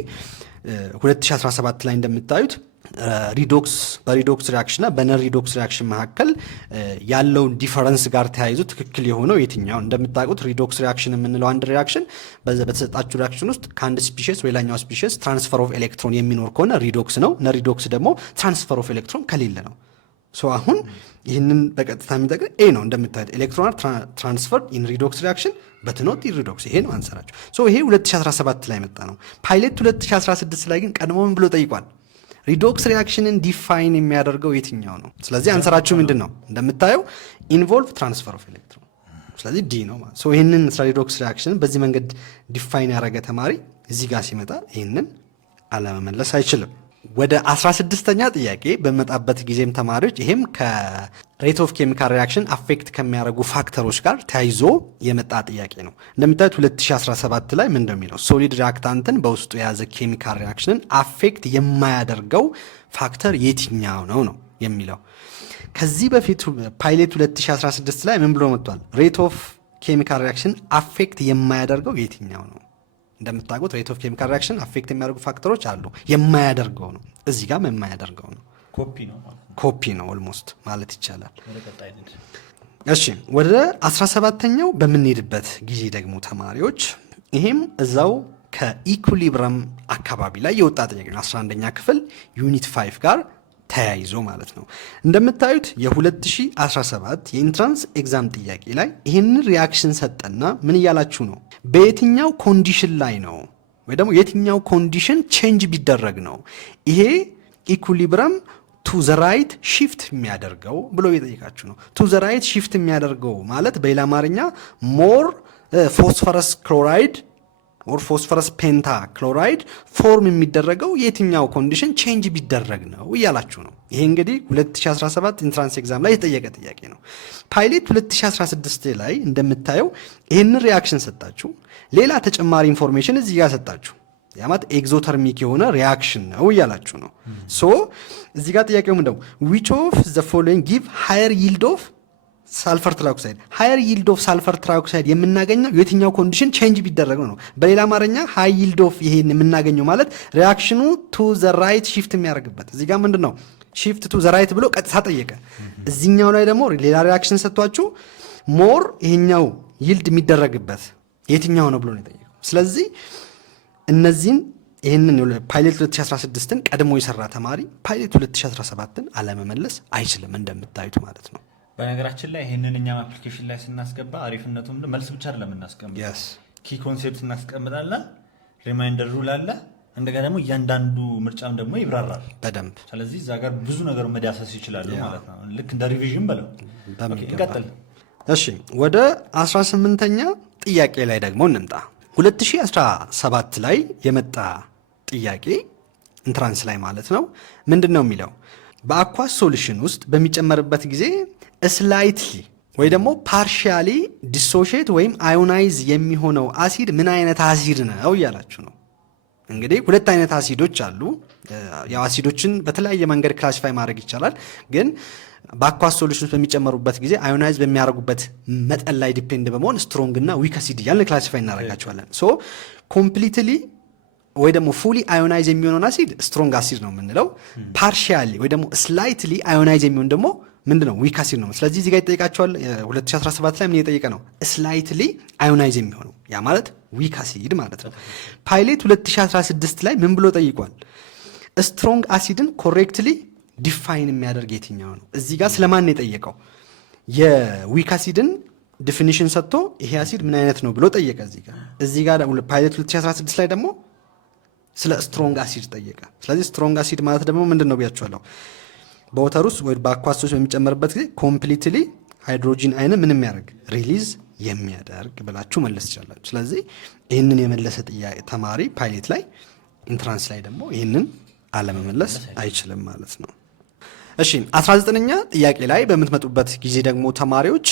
2017 ላይ እንደምታዩት በሪዶክስ ሪያክሽን እና በነሪዶክስ ሪያክሽን መካከል ያለውን ዲፈረንስ ጋር ተያይዞ ትክክል የሆነው የትኛው? እንደምታውቁት ሪዶክስ ሪያክሽን የምንለው አንድ ሪያክሽን በተሰጣችሁ ሪያክሽን ውስጥ ከአንድ ስፒሽስ ወይ ሌላኛው ስፒሽስ ትራንስፈር ኦፍ ኤሌክትሮን የሚኖር ከሆነ ሪዶክስ ነው። ነሪዶክስ ደግሞ ትራንስፈር ኦፍ ኤሌክትሮን ከሌለ ነው። አሁን ይህንን በቀጥታ የሚጠቅም ኤ ነው። እንደምታዩት ኤሌክትሮን ትራንስፈር ኢን ሪዶክስ ሪያክሽን በትኖት ኢሪዶክስ። ይሄ ነው አንሰራቸው። ይሄ 2017 ላይ መጣ ነው። ፓይለት 2016 ላይ ግን ቀድሞ ምን ብሎ ጠይቋል? ሪዶክስ ሪያክሽንን ዲፋይን የሚያደርገው የትኛው ነው? ስለዚህ አንሰራችሁ ምንድን ነው? እንደምታየው ኢንቮልቭ ትራንስፈር ኦፍ ኤሌክትሮን። ስለዚህ ዲ ነው ማለት። ይህንን ስለ ሪዶክስ ሪያክሽንን በዚህ መንገድ ዲፋይን ያደረገ ተማሪ እዚህ ጋር ሲመጣ ይህንን አለመመለስ አይችልም። ወደ 16ኛ ጥያቄ በመጣበት ጊዜም ተማሪዎች ይሄም ከሬት ኦፍ ኬሚካል ሪያክሽን አፌክት ከሚያደርጉ ፋክተሮች ጋር ተያይዞ የመጣ ጥያቄ ነው። እንደምታዩት 2017 ላይ ምን እንደሚለው ሶሊድ ሪያክታንትን በውስጡ የያዘ ኬሚካል ሪያክሽንን አፌክት የማያደርገው ፋክተር የትኛው ነው ነው የሚለው። ከዚህ በፊት ፓይለት 2016 ላይ ምን ብሎ መጥቷል? ሬት ኦፍ ኬሚካል ሪያክሽን አፌክት የማያደርገው የትኛው ነው? እንደምታውቁት ሬት ኦፍ ኬሚካል ሪያክሽን አፌክት የሚያደርጉ ፋክተሮች አሉ። የማያደርገው ነው። እዚህ ጋር የማያደርገው ነው። ኮፒ ነው ኦልሞስት ማለት ይቻላል። እሺ ወደ 17ኛው በምንሄድበት ጊዜ ደግሞ ተማሪዎች ይሄም እዛው ከኢኩሊብረም አካባቢ ላይ የወጣ ጥያቄ ነው። 11ኛ ክፍል ዩኒት 5 ጋር ተያይዞ ማለት ነው። እንደምታዩት የ2017 የኢንትራንስ ኤግዛም ጥያቄ ላይ ይህንን ሪያክሽን ሰጠና ምን እያላችሁ ነው? በየትኛው ኮንዲሽን ላይ ነው ወይ ደግሞ የትኛው ኮንዲሽን ቼንጅ ቢደረግ ነው ይሄ ኢኩሊብረም ቱ ዘ ራይት ሺፍት የሚያደርገው ብሎ እየጠየቃችሁ ነው። ቱ ዘ ራይት ሺፍት የሚያደርገው ማለት በሌላ አማርኛ ሞር ፎስፈረስ ክሎራይድ ኦር ፎስፈረስ ፔንታ ክሎራይድ ፎርም የሚደረገው የትኛው ኮንዲሽን ቼንጅ ቢደረግ ነው እያላችሁ ነው። ይሄ እንግዲህ 2017 ኢንትራንስ ኤግዛም ላይ የተጠየቀ ጥያቄ ነው። ፓይሌት 2016 ላይ እንደምታየው ይህንን ሪያክሽን ሰጣችሁ፣ ሌላ ተጨማሪ ኢንፎርሜሽን እዚህ ጋር ሰጣችሁ። ያማት ኤግዞተርሚክ የሆነ ሪያክሽን ነው እያላችሁ ነው። ሶ እዚህ ጋር ጥያቄው ምንድነው? ዊች ኦፍ ዘ ፎሎዊንግ ጊቭ ሃየር ይልድ ኦፍ ሳልፈር ትራይኦክሳይድ። ሃየር ይልድ ኦፍ ሳልፈር ትራይኦክሳይድ የምናገኘው የትኛው ኮንዲሽን ቼንጅ ቢደረግ ነው። በሌላ አማርኛ ሃይ ይልድ ኦፍ ይሄን የምናገኘው ማለት ሪያክሽኑ ቱ ዘ ራይት ሺፍት የሚያደርግበት። እዚህ ጋር ምንድን ነው ሺፍት ቱ ዘ ራይት ብሎ ቀጥታ ጠየቀ። እዚህኛው ላይ ደግሞ ሌላ ሪያክሽን ሰጥቷችሁ ሞር ይሄኛው ይልድ የሚደረግበት የትኛው ነው ብሎ ነው የጠየቀው። ስለዚህ እነዚህን ይህንን ፓይሌት 2016ን ቀድሞ የሰራ ተማሪ ፓይሌት 2017ን አለመመለስ አይችልም እንደምታዩት ማለት ነው። በነገራችን ላይ ይህንን እኛም አፕሊኬሽን ላይ ስናስገባ አሪፍነቱ መልስ ብቻ አይደለም እናስቀምጥ፣ ኪ ኮንሴፕት እናስቀምጣለን፣ ሪማይንደር ሩል አለ፣ እንደገና ደግሞ እያንዳንዱ ምርጫም ደግሞ ይብራራል በደንብ። ስለዚህ እዛ ጋር ብዙ ነገር መዳሰስ ይችላሉ ማለት ነው። ልክ እንደ ሪቪዥን በለው። እንቀጥል። እሺ ወደ 18ኛ ጥያቄ ላይ ደግሞ እንምጣ። 2017 ላይ የመጣ ጥያቄ ኢንትራንስ ላይ ማለት ነው። ምንድን ነው የሚለው? በአኳስ ሶሉሽን ውስጥ በሚጨመርበት ጊዜ ስላይትሊ ወይ ደግሞ ፓርሻሊ ዲሶሼት ወይም አዮናይዝ የሚሆነው አሲድ ምን አይነት አሲድ ነው እያላችሁ ነው። እንግዲህ ሁለት አይነት አሲዶች አሉ። ያው አሲዶችን በተለያየ መንገድ ክላሲፋይ ማድረግ ይቻላል፣ ግን በአኳስ ሶሉሽን ውስጥ በሚጨመሩበት ጊዜ አዮናይዝ በሚያደርጉበት መጠን ላይ ዲፔንድ በመሆን ስትሮንግ እና ዊክ አሲድ እያልን ክላሲፋይ እናደርጋቸዋለን። ሶ ኮምፕሊትሊ ወይ ደግሞ ፉሊ አዮናይዝ የሚሆነውን አሲድ ስትሮንግ አሲድ ነው የምንለው። ፓርሻሊ ወይ ደግሞ ስላይትሊ አዮናይዝ የሚሆን ደግሞ ምንድነው? ዊክ አሲድ ነው። ስለዚህ እዚህ ጋር ይጠይቃቸዋል። 2017 ላይ ምን እየጠየቀ ነው? ስላይትሊ አዮናይዝ የሚሆነው ያ ማለት ዊክ አሲድ ማለት ነው። ፓይሌት 2016 ላይ ምን ብሎ ጠይቋል? ስትሮንግ አሲድን ኮሬክትሊ ዲፋይን የሚያደርግ የትኛው ነው? እዚህ ጋር ስለማን ነው የጠየቀው? የዊክ አሲድን ዲፊኒሽን ሰጥቶ ይሄ አሲድ ምን አይነት ነው ብሎ ጠየቀ። እዚህ ጋር ፓይሌት 2016 ላይ ደግሞ ስለ ስትሮንግ አሲድ ጠየቀ። ስለዚህ ስትሮንግ አሲድ ማለት ደግሞ ምንድን ነው ብያቸዋለሁ? በወተር ውስጥ ወይ በአኳሶች በሚጨመርበት ጊዜ ኮምፕሊትሊ ሃይድሮጂን አይን ምን የሚያደርግ ሪሊዝ የሚያደርግ ብላችሁ መለስ ይቻላችሁ። ስለዚህ ይህንን የመለሰ ተማሪ ፓይሌት ላይ ኢንትራንስ ላይ ደግሞ ይህንን አለመመለስ አይችልም ማለት ነው። እሺ 19ኛ ጥያቄ ላይ በምትመጡበት ጊዜ ደግሞ ተማሪዎች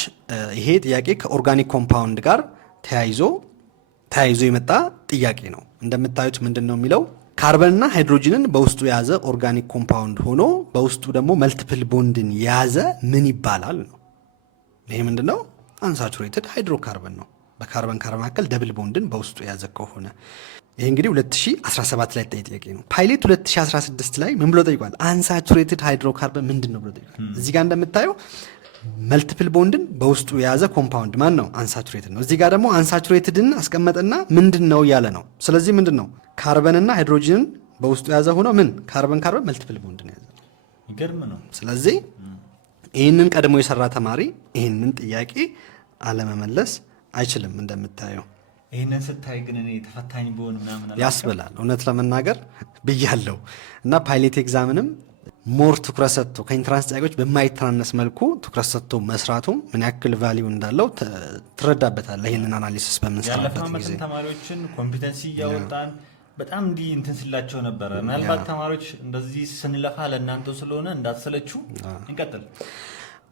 ይሄ ጥያቄ ከኦርጋኒክ ኮምፓውንድ ጋር ተያይዞ የመጣ ጥያቄ ነው። እንደምታዩት ምንድን ነው የሚለው? ካርበንና ሃይድሮጂንን በውስጡ የያዘ ኦርጋኒክ ኮምፓውንድ ሆኖ በውስጡ ደግሞ መልቲፕል ቦንድን የያዘ ምን ይባላል ነው። ይሄ ምንድን ነው? አንሳቹሬትድ ሃይድሮካርበን ነው። በካርበን ካርበን መካከል ደብል ቦንድን በውስጡ የያዘ ከሆነ ይሄ እንግዲህ 2017 ላይ ጥያቄ ነው። ፓይሌት 2016 ላይ ምን ብሎ ጠይቋል? አንሳቹሬትድ ሃይድሮካርበን ምንድን ነው ብሎ ጠይቋል። እዚህ ጋር እንደምታየው መልቲፕል ቦንድን በውስጡ የያዘ ኮምፓውንድ ማን ነው? አንሳቹሬትድ ነው። እዚህ ጋር ደግሞ አንሳቹሬትድን አስቀመጠና ምንድን ነው እያለ ነው። ስለዚህ ምንድን ነው? ካርበንና ሃይድሮጂንን በውስጡ የያዘ ሆኖ ምን ካርበን መልቲፕል ቦንድን የያዘ ይገርም ነው። ስለዚህ ይህንን ቀድሞ የሰራ ተማሪ ይህንን ጥያቄ አለመመለስ አይችልም። እንደምታየው ይህንን ስታይ ግን እኔ ተፈታኝ ቢሆን ምናምን ያስብላል። እውነት ለመናገር ብያለው እና ፓይሌት ኤግዛምንም ሞር ትኩረት ሰጥቶ ከኢንትራንስ ጥያቄዎች በማይተናነስ መልኩ ትኩረት ሰጥቶ መስራቱ ምን ያክል ቫሊዩ እንዳለው ትረዳበታለህ። ይህንን አናሊሲስ በምንሰራበት ጊዜ ተማሪዎችን ኮምፒተንሲ እያወጣን በጣም እንዲህ እንትን ስላቸው ነበረ። ምናልባት ተማሪዎች እንደዚህ ስንለፋ ለእናንተ ስለሆነ እንዳትሰለችው። እንቀጥል።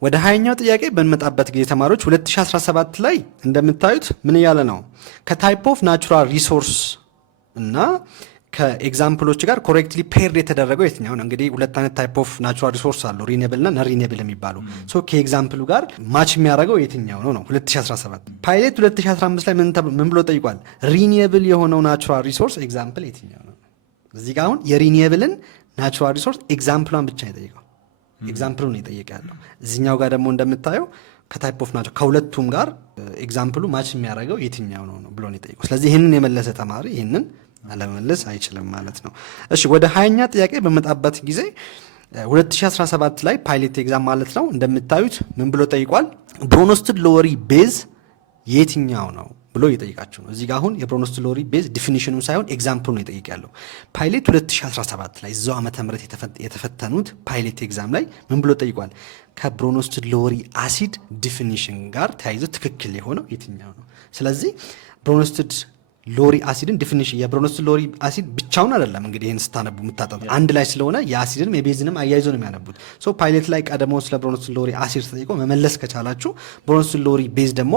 ወደ 20ኛው ጥያቄ በንመጣበት ጊዜ ተማሪዎች 2017 ላይ እንደምታዩት ምን እያለ ነው? ከታይፕ ኦፍ ናቹራል ሪሶርስ እና ከኤግዛምፕሎች ጋር ኮሬክትሊ ፔርድ የተደረገው የትኛው ነው? እንግዲህ ሁለት አይነት ታይፕ ኦፍ ናቹራል ሪሶርስ አሉ፣ ሪኔብል እና ነን ሪኔብል የሚባሉ። ከኤግዛምፕሉ ጋር ማች የሚያደርገው የትኛው ነው? 2017 ፓይሌት 2015 ላይ ምን ብሎ ጠይቋል? ሪኔብል የሆነው ናቹራል ሪሶርስ ኤግዛምፕል የትኛው ነው? እዚህ ጋር አሁን የሪኔብልን ናቹራል ሪሶርስ ኤግዛምፕሏን ብቻ የጠየቀው ኤግዛምፕሉ ነው የጠየቀ ያለው። እዚኛው ጋር ደግሞ እንደምታየው ከታይፕ ኦፍ ናቹራል ከሁለቱም ጋር ኤግዛምፕሉ ማች የሚያደርገው የትኛው ነው ብሎ ነው የጠየቀው። ስለዚህ ይህንን የመለሰ ተማሪ ይህንን አለመመለስ አይችልም ማለት ነው። እሺ ወደ 20ኛ ጥያቄ በመጣበት ጊዜ 2017 ላይ ፓይሌት ኤግዛም ማለት ነው እንደምታዩት ምን ብሎ ጠይቋል? ብሮኖስትድ ሎወሪ ቤዝ የትኛው ነው ብሎ እየጠየቃችሁ ነው። እዚህ ጋር አሁን የብሮንስት ሎሪ ቤዝ ዲፊኒሽኑን ሳይሆን ኤግዛምፕል ነው የጠየቅ ያለው። ፓይሌት 2017 ላይ እዛው ዓመተ ምህረት የተፈተኑት ፓይሌት ኤግዛም ላይ ምን ብሎ ጠይቋል? ከብሮንስት ሎሪ አሲድ ዲፊኒሽን ጋር ተያይዞ ትክክል የሆነው የትኛው ነው? ስለዚህ ብሮንስት ሎሪ አሲድን ዲፊኒሽን የብሮንስት ሎሪ አሲድ ብቻውን አይደለም እንግዲህ ይህን ስታነቡ የምታጠጡት አንድ ላይ ስለሆነ የአሲድንም የቤዝንም አያይዞ ነው የሚያነቡት። ሶ ፓይሌት ላይ ቀደሞ ስለ ብሮንስት ሎሪ አሲድ ተጠይቆ መመለስ ከቻላችሁ ብሮንስት ሎሪ ቤዝ ደግሞ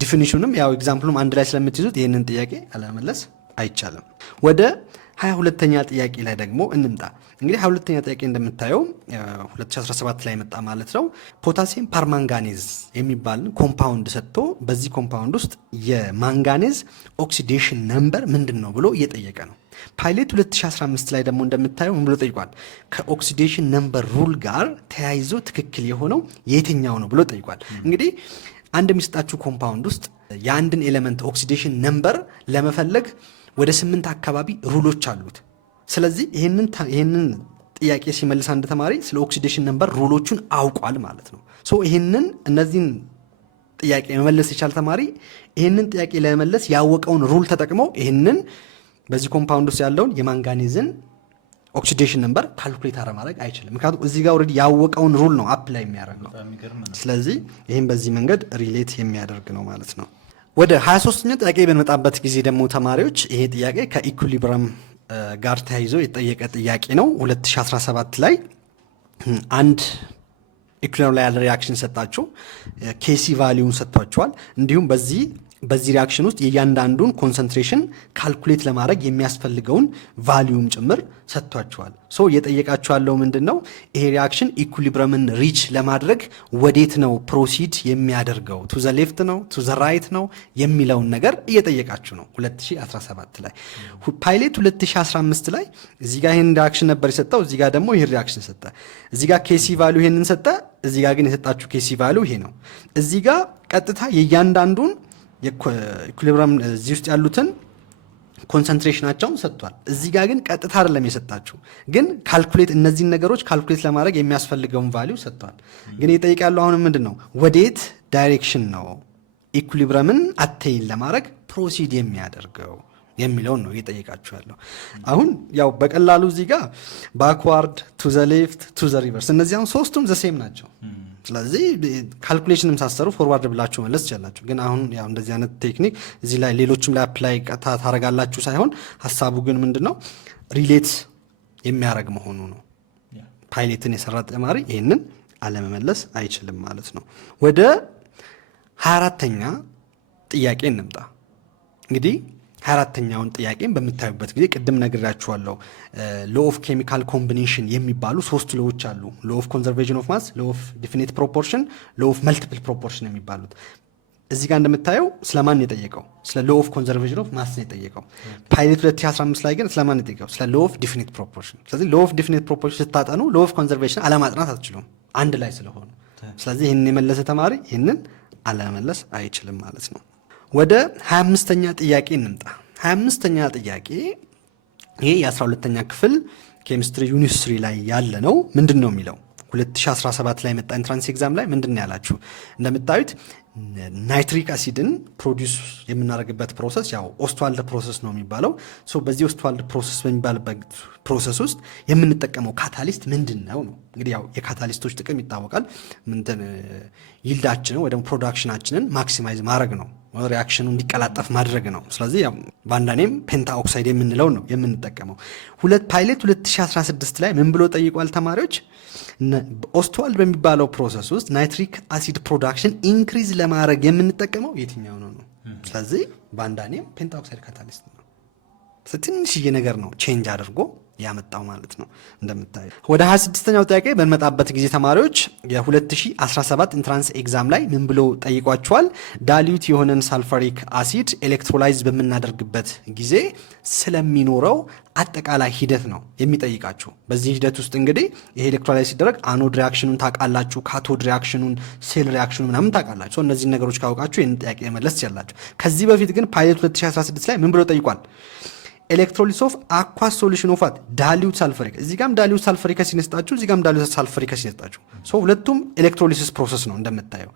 ዲፊኒሽኑም ያው ኤግዛምፕሉም አንድ ላይ ስለምትይዙት ይህንን ጥያቄ አለመመለስ አይቻልም። ወደ 22ኛ ጥያቄ ላይ ደግሞ እንምጣ። እንግዲህ 22ኛ ጥያቄ እንደምታየው 2017 ላይ መጣ ማለት ነው። ፖታሲየም ፐርማንጋኔዝ የሚባልን ኮምፓውንድ ሰጥቶ በዚህ ኮምፓውንድ ውስጥ የማንጋኔዝ ኦክሲዴሽን ነምበር ምንድን ነው ብሎ እየጠየቀ ነው። ፓይሌት 2015 ላይ ደግሞ እንደምታየው ምን ብሎ ጠይቋል? ከኦክሲዴሽን ነምበር ሩል ጋር ተያይዞ ትክክል የሆነው የትኛው ነው ብሎ ጠይቋል። እንግዲህ አንድ የሚሰጣችሁ ኮምፓውንድ ውስጥ የአንድን ኤሌመንት ኦክሲዴሽን ነምበር ለመፈለግ ወደ 8 አካባቢ ሩሎች አሉት። ስለዚህ ይህንን ጥያቄ ሲመልስ አንድ ተማሪ ስለ ኦክሲዴሽን ነምበር ሩሎቹን አውቋል ማለት ነው። እነዚህን ጥያቄ መመለስ የቻለ ተማሪ ይህንን ጥያቄ ለመመለስ ያወቀውን ሩል ተጠቅሞ ይህንን በዚህ ኮምፓውንድ ውስጥ ያለውን የማንጋኔዝን ኦክሲዴሽን ነምበር ካልኩሌት ማድረግ አይችልም። ምክንያቱም እዚህ ጋር ኦልሬዲ ያወቀውን ሩል ነው አፕላይ የሚያደርገው። ስለዚህ ይህም በዚህ መንገድ ሪሌት የሚያደርግ ነው ማለት ነው። ወደ 23ኛ ጥያቄ በንመጣበት ጊዜ ደግሞ ተማሪዎች ይሄ ጥያቄ ከኢኩሊብረም ጋር ተያይዞ የጠየቀ ጥያቄ ነው። 2017 ላይ አንድ ኢኩሊብረም ላይ ያለ ሪያክሽን ሰጣችሁ፣ ኬሲ ቫሊዩን ሰጥቷቸዋል። እንዲሁም በዚህ ሪያክሽን ውስጥ የእያንዳንዱን ኮንሰንትሬሽን ካልኩሌት ለማድረግ የሚያስፈልገውን ቫሊዩም ጭምር ሰጥቷቸዋል። እየጠየቃችሁ ያለው ምንድን ነው? ይሄ ሪያክሽን ኢኩሊብረምን ሪች ለማድረግ ወዴት ነው ፕሮሲድ የሚያደርገው? ቱ ዘ ሌፍት ነው ቱ ዘ ራይት ነው የሚለውን ነገር እየጠየቃችሁ ነው። 2017 ላይ ፓይሌት 2015 ላይ እዚህ ጋር ይህን ሪያክሽን ነበር የሰጠው፣ እዚህ ጋር ደግሞ ይህን ሪያክሽን ሰጠ። እዚህ ጋር ኬሲ ቫሊዩ ይህንን ሰጠ፣ እዚህ ጋር ግን የሰጣችሁ ኬሲ ቫሊዩ ይሄ ነው። እዚህ ጋር ቀጥታ የእያንዳንዱን ኢኩሊብረም እዚህ ውስጥ ያሉትን ኮንሰንትሬሽናቸውን ሰጥቷል። እዚህ ጋር ግን ቀጥታ አይደለም የሰጣችሁ፣ ግን ካልኩሌት እነዚህን ነገሮች ካልኩሌት ለማድረግ የሚያስፈልገውን ቫሊዩ ሰጥቷል። ግን እየጠየቀ ያለው አሁንም ምንድን ነው? ወዴት ዳይሬክሽን ነው ኢኩሊብረምን አቴይን ለማድረግ ፕሮሲድ የሚያደርገው የሚለውን ነው እየጠየቃችሁ ያለው። አሁን ያው በቀላሉ እዚህ ጋር ባክዋርድ፣ ቱ ዘ ሌፍት፣ ቱ ዘ ሪቨርስ እነዚህ አሁን ሶስቱም ዘሴም ናቸው። ስለዚህ ካልኩሌሽንም ሳሰሩ ፎርዋርድ ብላችሁ መለስ ትችላላችሁ። ግን አሁን ያው እንደዚህ አይነት ቴክኒክ እዚህ ላይ ሌሎችም ላይ አፕላይ ታረጋላችሁ ሳይሆን ሀሳቡ ግን ምንድን ነው ሪሌት የሚያደርግ መሆኑ ነው። ፓይሌትን የሰራ ተማሪ ይህንን አለመመለስ አይችልም ማለት ነው። ወደ 24ተኛ ጥያቄ እንምጣ። እንግዲህ 24ተኛውን ጥያቄን በምታዩበት ጊዜ ቅድም ነግራችኋለሁ። ሎ ኦፍ ኬሚካል ኮምቢኔሽን የሚባሉ 3 ሎዎች አሉ። ሎ ኦፍ ኮንዘርቬሽን ኦፍ ማስ፣ ሎ ኦፍ ዲፊኒት ፕሮፖርሽን፣ ሎ ኦፍ መልቲፕል ፕሮፖርሽን የሚባሉት። እዚህ ጋር እንደምታየው ስለማን የጠየቀው? ስለ ሎ ኦፍ ኮንዘርቬሽን ኦፍ ማስ ነው የጠየቀው። ፓይሌት 2015 ላይ ግን ስለማን የጠየቀው? ስለ ሎ ኦፍ ዲፊኒት ፕሮፖርሽን። ስለዚህ ሎ ኦፍ ዲፊኒት ፕሮፖርሽን ስታጠኑ ሎ ኦፍ ኮንዘርቬሽን አለማጥናት አትችሉም አንድ ላይ ስለሆኑ። ስለዚህ ይህንን የመለሰ ተማሪ ይህንን አለመመለስ አይችልም ማለት ነው። ወደ 25ተኛ ጥያቄ እንምጣ። 25ተኛ ጥያቄ ይሄ የ12ተኛ ክፍል ኬሚስትሪ ዩኒት 3 ላይ ያለ ነው። ምንድን ነው የሚለው? 2017 ላይ መጣ ኢንትራንስ ኤግዛም ላይ ምንድን ነው ያላችሁ? እንደምታዩት ናይትሪክ አሲድን ፕሮዲውስ የምናደርግበት ፕሮሰስ ያው ኦስትዋልድ ፕሮሰስ ነው የሚባለው። በዚህ ኦስትዋልድ ፕሮሰስ በሚባልበት ፕሮሰስ ውስጥ የምንጠቀመው ካታሊስት ምንድን ነው ነው? እንግዲህ ያው የካታሊስቶች ጥቅም ይታወቃል። ይልዳችንን ወይ ደግሞ ፕሮዳክሽናችንን ማክሲማይዝ ማድረግ ነው፣ ሪያክሽኑ እንዲቀላጠፍ ማድረግ ነው። ስለዚህ በአንዳኔም ፔንታ ኦክሳይድ የምንለው ነው የምንጠቀመው። ፓይሌት 2016 ላይ ምን ብሎ ጠይቋል ተማሪዎች? ኦስትዋልድ በሚባለው ፕሮሰስ ውስጥ ናይትሪክ አሲድ ፕሮዳክሽን ኢንክሪዝ ለማድረግ የምንጠቀመው የትኛው ነው ነው? ስለዚህ በአንዳኔም ፔንታ ኦክሳይድ ካታሊስት ነው። ትንሽዬ ነገር ነው ቼንጅ አድርጎ ያመጣው ማለት ነው። እንደምታዩ ወደ 26ኛው ጥያቄ በንመጣበት ጊዜ ተማሪዎች የ2017 ኢንትራንስ ኤግዛም ላይ ምን ብሎ ጠይቋቸዋል? ዳሊዩት የሆነን ሳልፈሪክ አሲድ ኤሌክትሮላይዝ በምናደርግበት ጊዜ ስለሚኖረው አጠቃላይ ሂደት ነው የሚጠይቃችሁ። በዚህ ሂደት ውስጥ እንግዲህ ይሄ ኤሌክትሮላይዝ ሲደረግ አኖድ ሪያክሽኑን ታውቃላችሁ፣ ካቶድ ሪያክሽኑን፣ ሴል ሪያክሽኑን ምናምን ታውቃላችሁ። እነዚህን ነገሮች ካወቃችሁ ይህን ጥያቄ መለስ ትችላላችሁ። ከዚህ በፊት ግን ፓይሌት 2016 ላይ ምን ብሎ ጠይቋል? ኤሌክትሮሊስ ኦፍ አኳስ ሶሉሽን ኦፍ ዳሊዩት ሳልፈሪክ። እዚህ ጋም ዳሊዩት ሳልፈሪክ አሲድ ሲነጣችሁ፣ እዚህ ጋም ዳሊዩት ሳልፈሪክ አሲድ ሲነጣችሁ፣ ሁለቱም ኤሌክትሮሊሲስ ፕሮሰስ ነው እንደምታየው።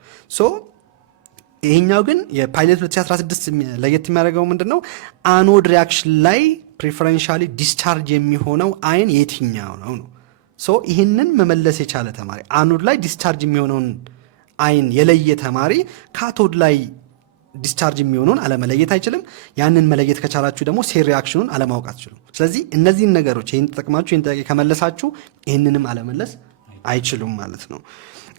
ይሄኛው ግን የፓይለት 2016 ለየት የሚያደርገው ምንድነው? አኖድ ሪያክሽን ላይ ፕሪፈረንሻሊ ዲስቻርጅ የሚሆነው አይን የትኛው ነው ነው። ሶ ይህንን መመለስ የቻለ ተማሪ አኖድ ላይ ዲስቻርጅ የሚሆነውን አይን የለየ ተማሪ ካቶድ ላይ ዲስቻርጅ የሚሆነውን አለመለየት አይችልም። ያንን መለየት ከቻላችሁ ደግሞ ሴል ሪያክሽኑን አለማወቅ አትችሉም። ስለዚህ እነዚህን ነገሮች ይህን ተጠቅማችሁ ይህን ጥያቄ ከመለሳችሁ ይህንንም አለመለስ አይችሉም ማለት ነው።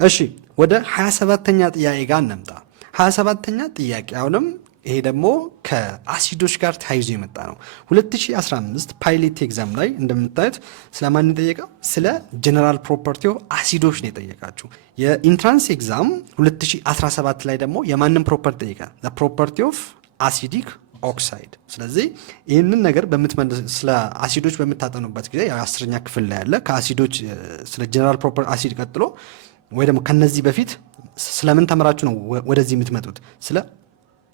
እሺ ወደ 27ተኛ ጥያቄ ጋር እንምጣ። 27ተኛ ጥያቄ አሁንም ይሄ ደግሞ ከአሲዶች ጋር ተያይዞ የመጣ ነው። 2015 ፓይለት ኤግዛም ላይ እንደምታዩት ስለማን የጠየቀው? ስለ ጀነራል ፕሮፐርቲ ኦፍ አሲዶች ነው የጠየቃችሁ። የኢንትራንስ ኤግዛም 2017 ላይ ደግሞ የማንም ፕሮፐርቲ ጠየቀ? ፕሮፐርቲ ኦፍ አሲዲክ ኦክሳይድ። ስለዚህ ይህንን ነገር ስለ አሲዶች በምታጠኑበት ጊዜ ያው 10ኛ ክፍል ላይ ያለ ከአሲዶች ስለ ጀነራል ፕሮፐርቲ አሲድ ቀጥሎ ወይ ደግሞ ከነዚህ በፊት ስለምን ተምራችሁ ነው ወደዚህ የምትመጡት? ስለ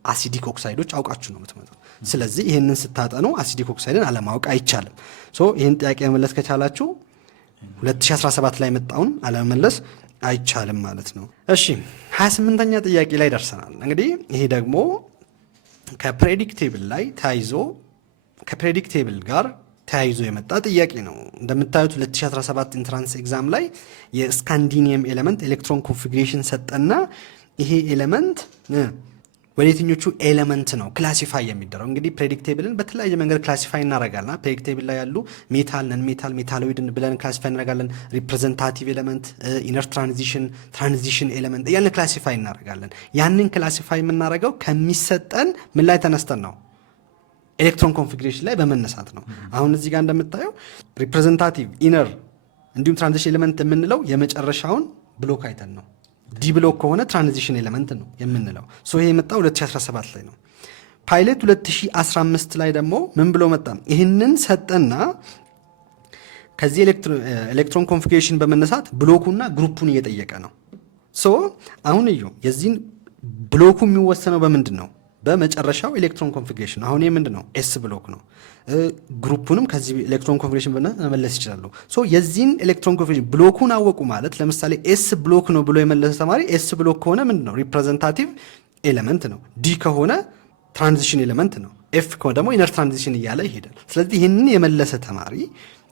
አሲዲክ ኦክሳይዶች አውቃችሁ ነው የምትመጡት። ስለዚህ ይህንን ስታጠኑ አሲዲክ ኦክሳይድን አለማወቅ አይቻልም። ይህን ጥያቄ መመለስ ከቻላችሁ 2017 ላይ መጣውን አለመመለስ አይቻልም ማለት ነው። እሺ 28ኛ ጥያቄ ላይ ደርሰናል። እንግዲህ ይሄ ደግሞ ከፕሬዲክቴብል ጋር ተያይዞ የመጣ ጥያቄ ነው። እንደምታዩት 2017 ኢንትራንስ ኤግዛም ላይ የስካንዲኒየም ኤሌመንት ኤሌክትሮን ኮንፊግሬሽን ሰጠና ይሄ ኤሌመንት ወደ የትኞቹ ኤሌመንት ነው ክላሲፋይ የሚደረው? እንግዲህ ፕሬዲክቴብልን በተለያየ መንገድ ክላሲፋይ እናደርጋለን። ፕሬዲክቴብል ላይ ያሉ ሜታል፣ ነን ሜታል፣ ሜታሎይድን ብለን ክላሲፋይ እናደርጋለን። ሪፕሬዘንታቲቭ ኤሌመንት፣ ኢነር ትራንዚሽን ኤሌመንት እያልን ክላሲፋይ እናደርጋለን። ያንን ክላሲፋይ የምናደርገው ከሚሰጠን ምን ላይ ተነስተን ነው? ኤሌክትሮን ኮንፊግሬሽን ላይ በመነሳት ነው። አሁን እዚህ ጋር እንደምታየው ሪፕሬዘንታቲቭ፣ ኢነር እንዲሁም ትራንዚሽን ኤሌመንት የምንለው የመጨረሻውን ብሎክ አይተን ነው። ዲ ብሎክ ከሆነ ትራንዚሽን ኤሌመንት ነው የምንለው። ይሄ የመጣው 2017 ላይ ነው። ፓይለት 2015 ላይ ደግሞ ምን ብሎ መጣ? ይህንን ሰጠና ከዚህ ኤሌክትሮን ኮንፊግሬሽን በመነሳት ብሎኩና ግሩፑን እየጠየቀ ነው። አሁን እዩ፣ የዚህን ብሎኩ የሚወሰነው በምንድን ነው? በመጨረሻው ኤሌክትሮን ኮንፊግሬሽን። አሁን ይህ ምንድን ነው? ኤስ ብሎክ ነው። ግሩፑንም ከዚህ ኤሌክትሮን ኮንፊግሬሽን መመለስ ይችላሉ። የዚህን ኤሌክትሮን ኮንፊግሬሽን ብሎኩን አወቁ ማለት ለምሳሌ ኤስ ብሎክ ነው ብሎ የመለሰ ተማሪ ኤስ ብሎክ ከሆነ ምንድን ነው? ሪፕሬዘንታቲቭ ኤሌመንት ነው። ዲ ከሆነ ትራንዚሽን ኤሌመንት ነው። ኤፍ ከሆነ ደግሞ ኢነር ትራንዚሽን እያለ ይሄዳል። ስለዚህ ይህንን የመለሰ ተማሪ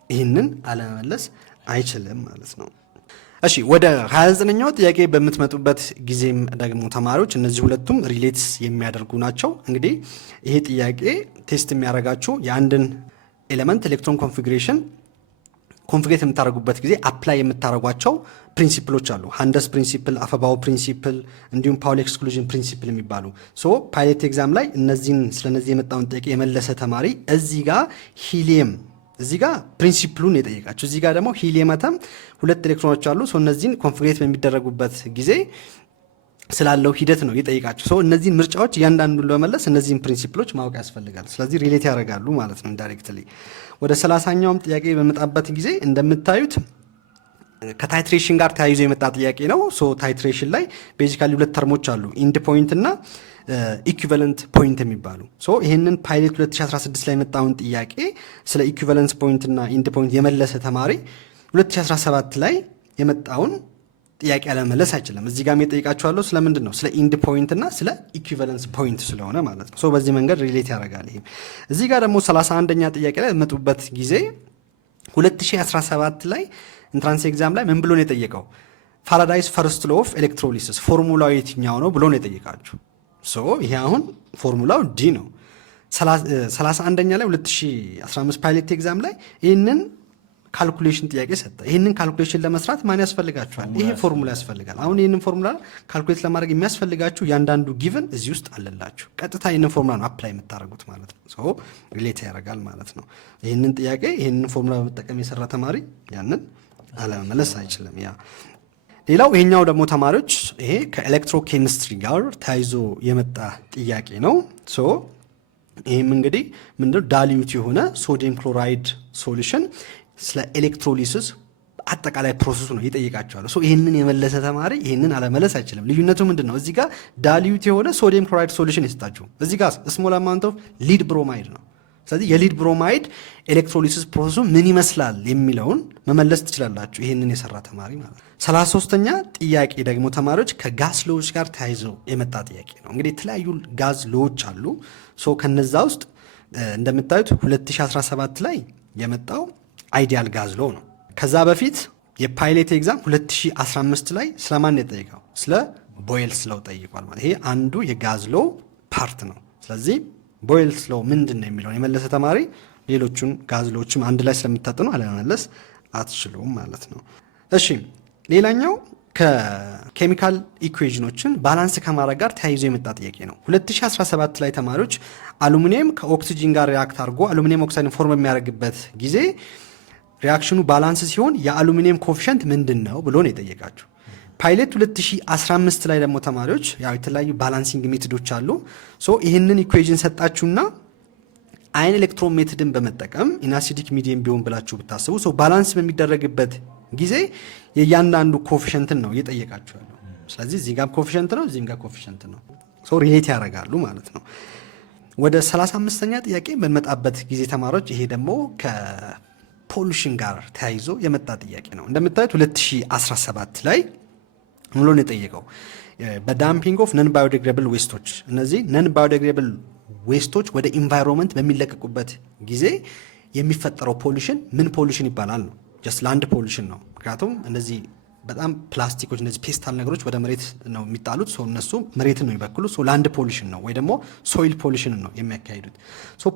ይህንን አለመመለስ አይችልም ማለት ነው። እሺ ወደ 29ኛው ጥያቄ በምትመጡበት ጊዜም ደግሞ ተማሪዎች እነዚህ ሁለቱም ሪሌትስ የሚያደርጉ ናቸው። እንግዲህ ይሄ ጥያቄ ቴስት የሚያደርጋችሁ የአንድን ኤሌመንት ኤሌክትሮን ኮንፊግሬሽን ኮንፊግሬት የምታደርጉበት ጊዜ አፕላይ የምታደርጓቸው ፕሪንሲፕሎች አሉ። ሃንደስ ፕሪንሲፕል፣ አፈባው ፕሪንሲፕል እንዲሁም ፓውል ኤክስክሉዥን ፕሪንሲፕል የሚባሉ ፓይለት ኤግዛም ላይ ስለነዚህ የመጣውን ጥያቄ የመለሰ ተማሪ እዚህ ጋር ሂሊየም እዚህ ጋር ፕሪንሲፕሉን የጠየቃቸው እዚህ ጋር ደግሞ ሂሊየም አተም 2 ኤሌክትሮኖች አሉ። እነዚህን ኮንፊግሬት በሚደረጉበት ጊዜ ስላለው ሂደት ነው የጠየቃቸው። እነዚህን ምርጫዎች እያንዳንዱን ለመመለስ እነዚህን ፕሪንሲፕሎች ማወቅ ያስፈልጋል። ስለዚህ ሪሌት ያደርጋሉ ማለት ነው ኢንዳይሬክትሊ። ወደ 30ኛውም ጥያቄ በመጣበት ጊዜ እንደምታዩት ከታይትሬሽን ጋር ተያይዞ የመጣ ጥያቄ ነው። ታይትሬሽን ላይ ቤዚካሊ 2 ተርሞች አሉ፣ ኢንድ ፖይንት እና ኢኩቫለንት ፖይንት የሚባሉ። ይህንን ፓይለት 2016 ላይ የመጣውን ጥያቄ ስለ ኢኩቫለንስ ፖይንት እና ኢንድ ፖይንት የመለሰ ተማሪ 2017 ላይ የመጣውን ጥያቄ አለመመለስ አይችልም። እዚህ ጋር የጠይቃችኋለሁ ስለምንድን ነው? ስለ ኢንድ ፖይንት እና ስለ ኢኩቫለንስ ፖይንት ስለሆነ ማለት ነው። በዚህ መንገድ ሪሌት ያደርጋል። ይሄ እዚህ ጋር ደግሞ 31ኛ ጥያቄ ላይ የመጡበት ጊዜ 2017 ላይ ኢንትራንስ ኤግዛም ላይ ምን ብሎ ነው የጠየቀው? ፋራዳይስ ፈርስት ሎ ኦፍ ኤሌክትሮሊሲስ ፎርሙላው የትኛው ነው ብሎ ነው የጠየቃችሁ። ይሄ አሁን ፎርሙላው ዲ ነው። 31ኛ ላይ 2015 ፓይለት ኤግዛም ላይ ይህንን ካልኩሌሽን ጥያቄ ሰጠ። ይህንን ካልኩሌሽን ለመስራት ማን ያስፈልጋችኋል? ይሄ ፎርሙላ ያስፈልጋል። አሁን ይህንን ፎርሙላ ካልኩሌት ለማድረግ የሚያስፈልጋችሁ ያንዳንዱ ጊቨን እዚህ ውስጥ አለላችሁ። ቀጥታ ይህንን ፎርሙላ ነው አፕላይ የምታደርጉት ማለት ነው። ሪሌት ያደርጋል ማለት ነው። ይህንን ጥያቄ ይህንን ፎርሙላ በመጠቀም የሰራ ተማሪ ያንን አለመመለስ አይችልም። ሌላው ይሄኛው ደግሞ ተማሪዎች ይሄ ከኤሌክትሮኬሚስትሪ ጋር ተያይዞ የመጣ ጥያቄ ነው። ይህም እንግዲህ ምንድነው ዳሊዩት የሆነ ሶዲየም ክሎራይድ ሶሉሽን ስለ ኤሌክትሮሊሲስ አጠቃላይ ፕሮሰሱ ነው ይጠይቃቸዋል። ይህንን የመለሰ ተማሪ ይህንን አለመለስ አይችልም። ልዩነቱ ምንድን ነው? እዚህ ጋር ዳሊዩት የሆነ ሶዲየም ክሎራይድ ሶሉሽን ይሰጣችሁ፣ እዚህ ጋር ስሞል አማውንት ኦፍ ሊድ ብሮማይድ ነው። ስለዚህ የሊድ ብሮማይድ ኤሌክትሮሊሲስ ፕሮሰሱ ምን ይመስላል የሚለውን መመለስ ትችላላችሁ፣ ይህንን የሰራ ተማሪ ማለት ነው። 33ኛ ጥያቄ ደግሞ ተማሪዎች ከጋዝ ሎዎች ጋር ተያይዞ የመጣ ጥያቄ ነው። እንግዲህ የተለያዩ ጋዝ ሎዎች አሉ። ከነዛ ውስጥ እንደምታዩት 2017 ላይ የመጣው አይዲያል ጋዝ ሎ ነው። ከዛ በፊት የፓይሌት ኤግዛም 2015 ላይ ስለማን የጠየቀው? ስለ ቦይልስ ሎው ጠይቋል ማለት ይሄ አንዱ የጋዝ ሎ ፓርት ነው። ስለዚህ ቦይልስ ሎው ምንድን ነው የሚለውን የመለሰ ተማሪ ሌሎቹን ጋዝ ሎዎችም አንድ ላይ ስለምታጠኑ አለመመለስ አትችሉም ማለት ነው። እሺ ሌላኛው ከኬሚካል ኢኩዌዥኖችን ባላንስ ከማድረግ ጋር ተያይዞ የመጣ ጥያቄ ነው። 2017 ላይ ተማሪዎች አሉሚኒየም ከኦክሲጂን ጋር ሪያክት አድርጎ አሉሚኒየም ኦክሳይድን ፎርም በሚያደርግበት ጊዜ ሪያክሽኑ ባላንስ ሲሆን የአሉሚኒየም ኮፊሸንት ምንድን ነው ብሎ ነው የጠየቃቸው። ፓይሌት 2015 ላይ ደግሞ ተማሪዎች ያው የተለያዩ ባላንሲንግ ሜቶዶች አሉ። ይህንን ኢኩዌዥን ሰጣችሁና አይን ኤሌክትሮን ሜቶድን በመጠቀም ኢንአሲዲክ ሚዲየም ቢሆን ብላችሁ ብታስቡ ባላንስ በሚደረግበት ጊዜ የእያንዳንዱ ኮፊሸንትን ነው እየጠየቃችሁ ያለው። ስለዚህ እዚህ ጋር ኮፊሸንት ነው፣ እዚህም ጋር ኮፊሸንት ነው። ሪሌት ያደርጋሉ ማለት ነው። ወደ 35ኛ ጥያቄ በመጣበት ጊዜ ተማሪዎች ይሄ ደግሞ ከፖሉሽን ጋር ተያይዞ የመጣ ጥያቄ ነው። እንደምታዩት 2017 ላይ ምሎን የጠየቀው በዳምፒንግ ኦፍ ነን ባዮዲግሬብል ዌስቶች፣ እነዚህ ነን ባዮዲግሬብል ዌስቶች ወደ ኢንቫይሮንመንት በሚለቀቁበት ጊዜ የሚፈጠረው ፖሉሽን ምን ፖሉሽን ይባላል ነው። ጀስት ላንድ ፖሉሽን ነው። ምክንያቱም እነዚህ በጣም ፕላስቲኮች፣ እነዚህ ፔስታል ነገሮች ወደ መሬት ነው የሚጣሉት። እነሱ መሬትን ነው የሚበክሉት። ላንድ ፖሉሽን ነው ወይ ደግሞ ሶይል ፖሉሽን ነው የሚያካሂዱት።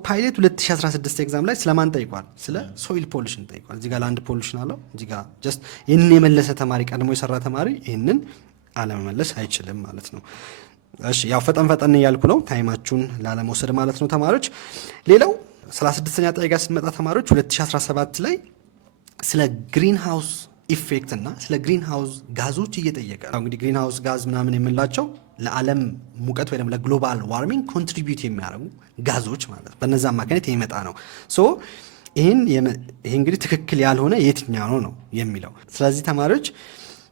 ፓይሌት 2016 ኤግዛም ላይ ስለማን ጠይቋል? ስለ ሶይል ፖሉሽን ጠይቋል። እዚህ ጋር ላንድ ፖሉሽን አለው። እዚህ ጋር ጀስት ይህንን የመለሰ ተማሪ ቀድሞ የሰራ ተማሪ ይህንን አለመመለስ አይችልም ማለት ነው። እሺ ያው ፈጠን ፈጠን እያልኩ ነው ታይማችሁን ላለመውሰድ ማለት ነው ተማሪዎች። ሌላው 36ኛ ጥያቄ ስንመጣ ተማሪዎች 2017 ላይ ስለ ግሪን ሃውስ ኢፌክት እና ስለ ግሪን ሃውስ ጋዞች እየጠየቀ ነው። እንግዲህ ግሪን ሃውስ ጋዝ ምናምን የምንላቸው ለዓለም ሙቀት ወይ ደግሞ ለግሎባል ዋርሚንግ ኮንትሪቢዩት የሚያደርጉ ጋዞች ማለት በነዛ አማካኝነት የሚመጣ ነው። ይሄ እንግዲህ ትክክል ያልሆነ የትኛው ነው የሚለው። ስለዚህ ተማሪዎች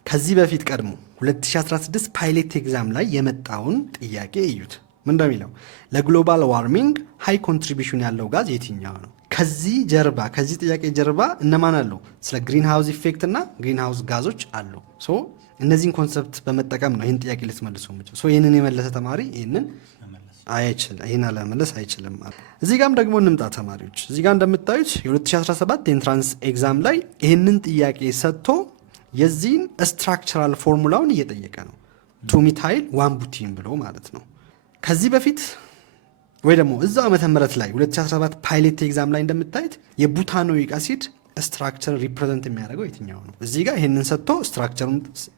ከዚህ በፊት ቀድሞ 2016 ፓይሌት ኤግዛም ላይ የመጣውን ጥያቄ እዩት። ምን እንደሚለው ለግሎባል ዋርሚንግ ሃይ ኮንትሪቢሽን ያለው ጋዝ የትኛው ነው? ከዚህ ጥያቄ ጀርባ እነማን አሉ? ስለ ግሪን ሃውስ ኢፌክት እና ግሪን ሃውስ ጋዞች አሉ። እነዚህን ኮንሰፕት በመጠቀም ነው ይህን ጥያቄ ልትመልሱ የምችል። ይህንን የመለሰ ተማሪ ይህን አለመመለስ አይችልም። እዚህ ጋም ደግሞ እንምጣ ተማሪዎች። እዚህ ጋር እንደምታዩት የ2017 ኤንትራንስ ኤግዛም ላይ ይህንን ጥያቄ ሰጥቶ የዚህን ስትራክቸራል ፎርሙላውን እየጠየቀ ነው። ቱ ሚታይል ዋን ቡቲን ብሎ ማለት ነው። ከዚህ በፊት ወይ ደግሞ እዛው ዓመተ ምህረት ላይ 2017 ፓይሌት ኤግዛም ላይ እንደምታዩት የቡታኖይክ አሲድ ስትራክቸር ሪፕሬዘንት የሚያደርገው የትኛው ነው? እዚህ ጋር ይህንን ሰጥቶ ስትራክቸሩን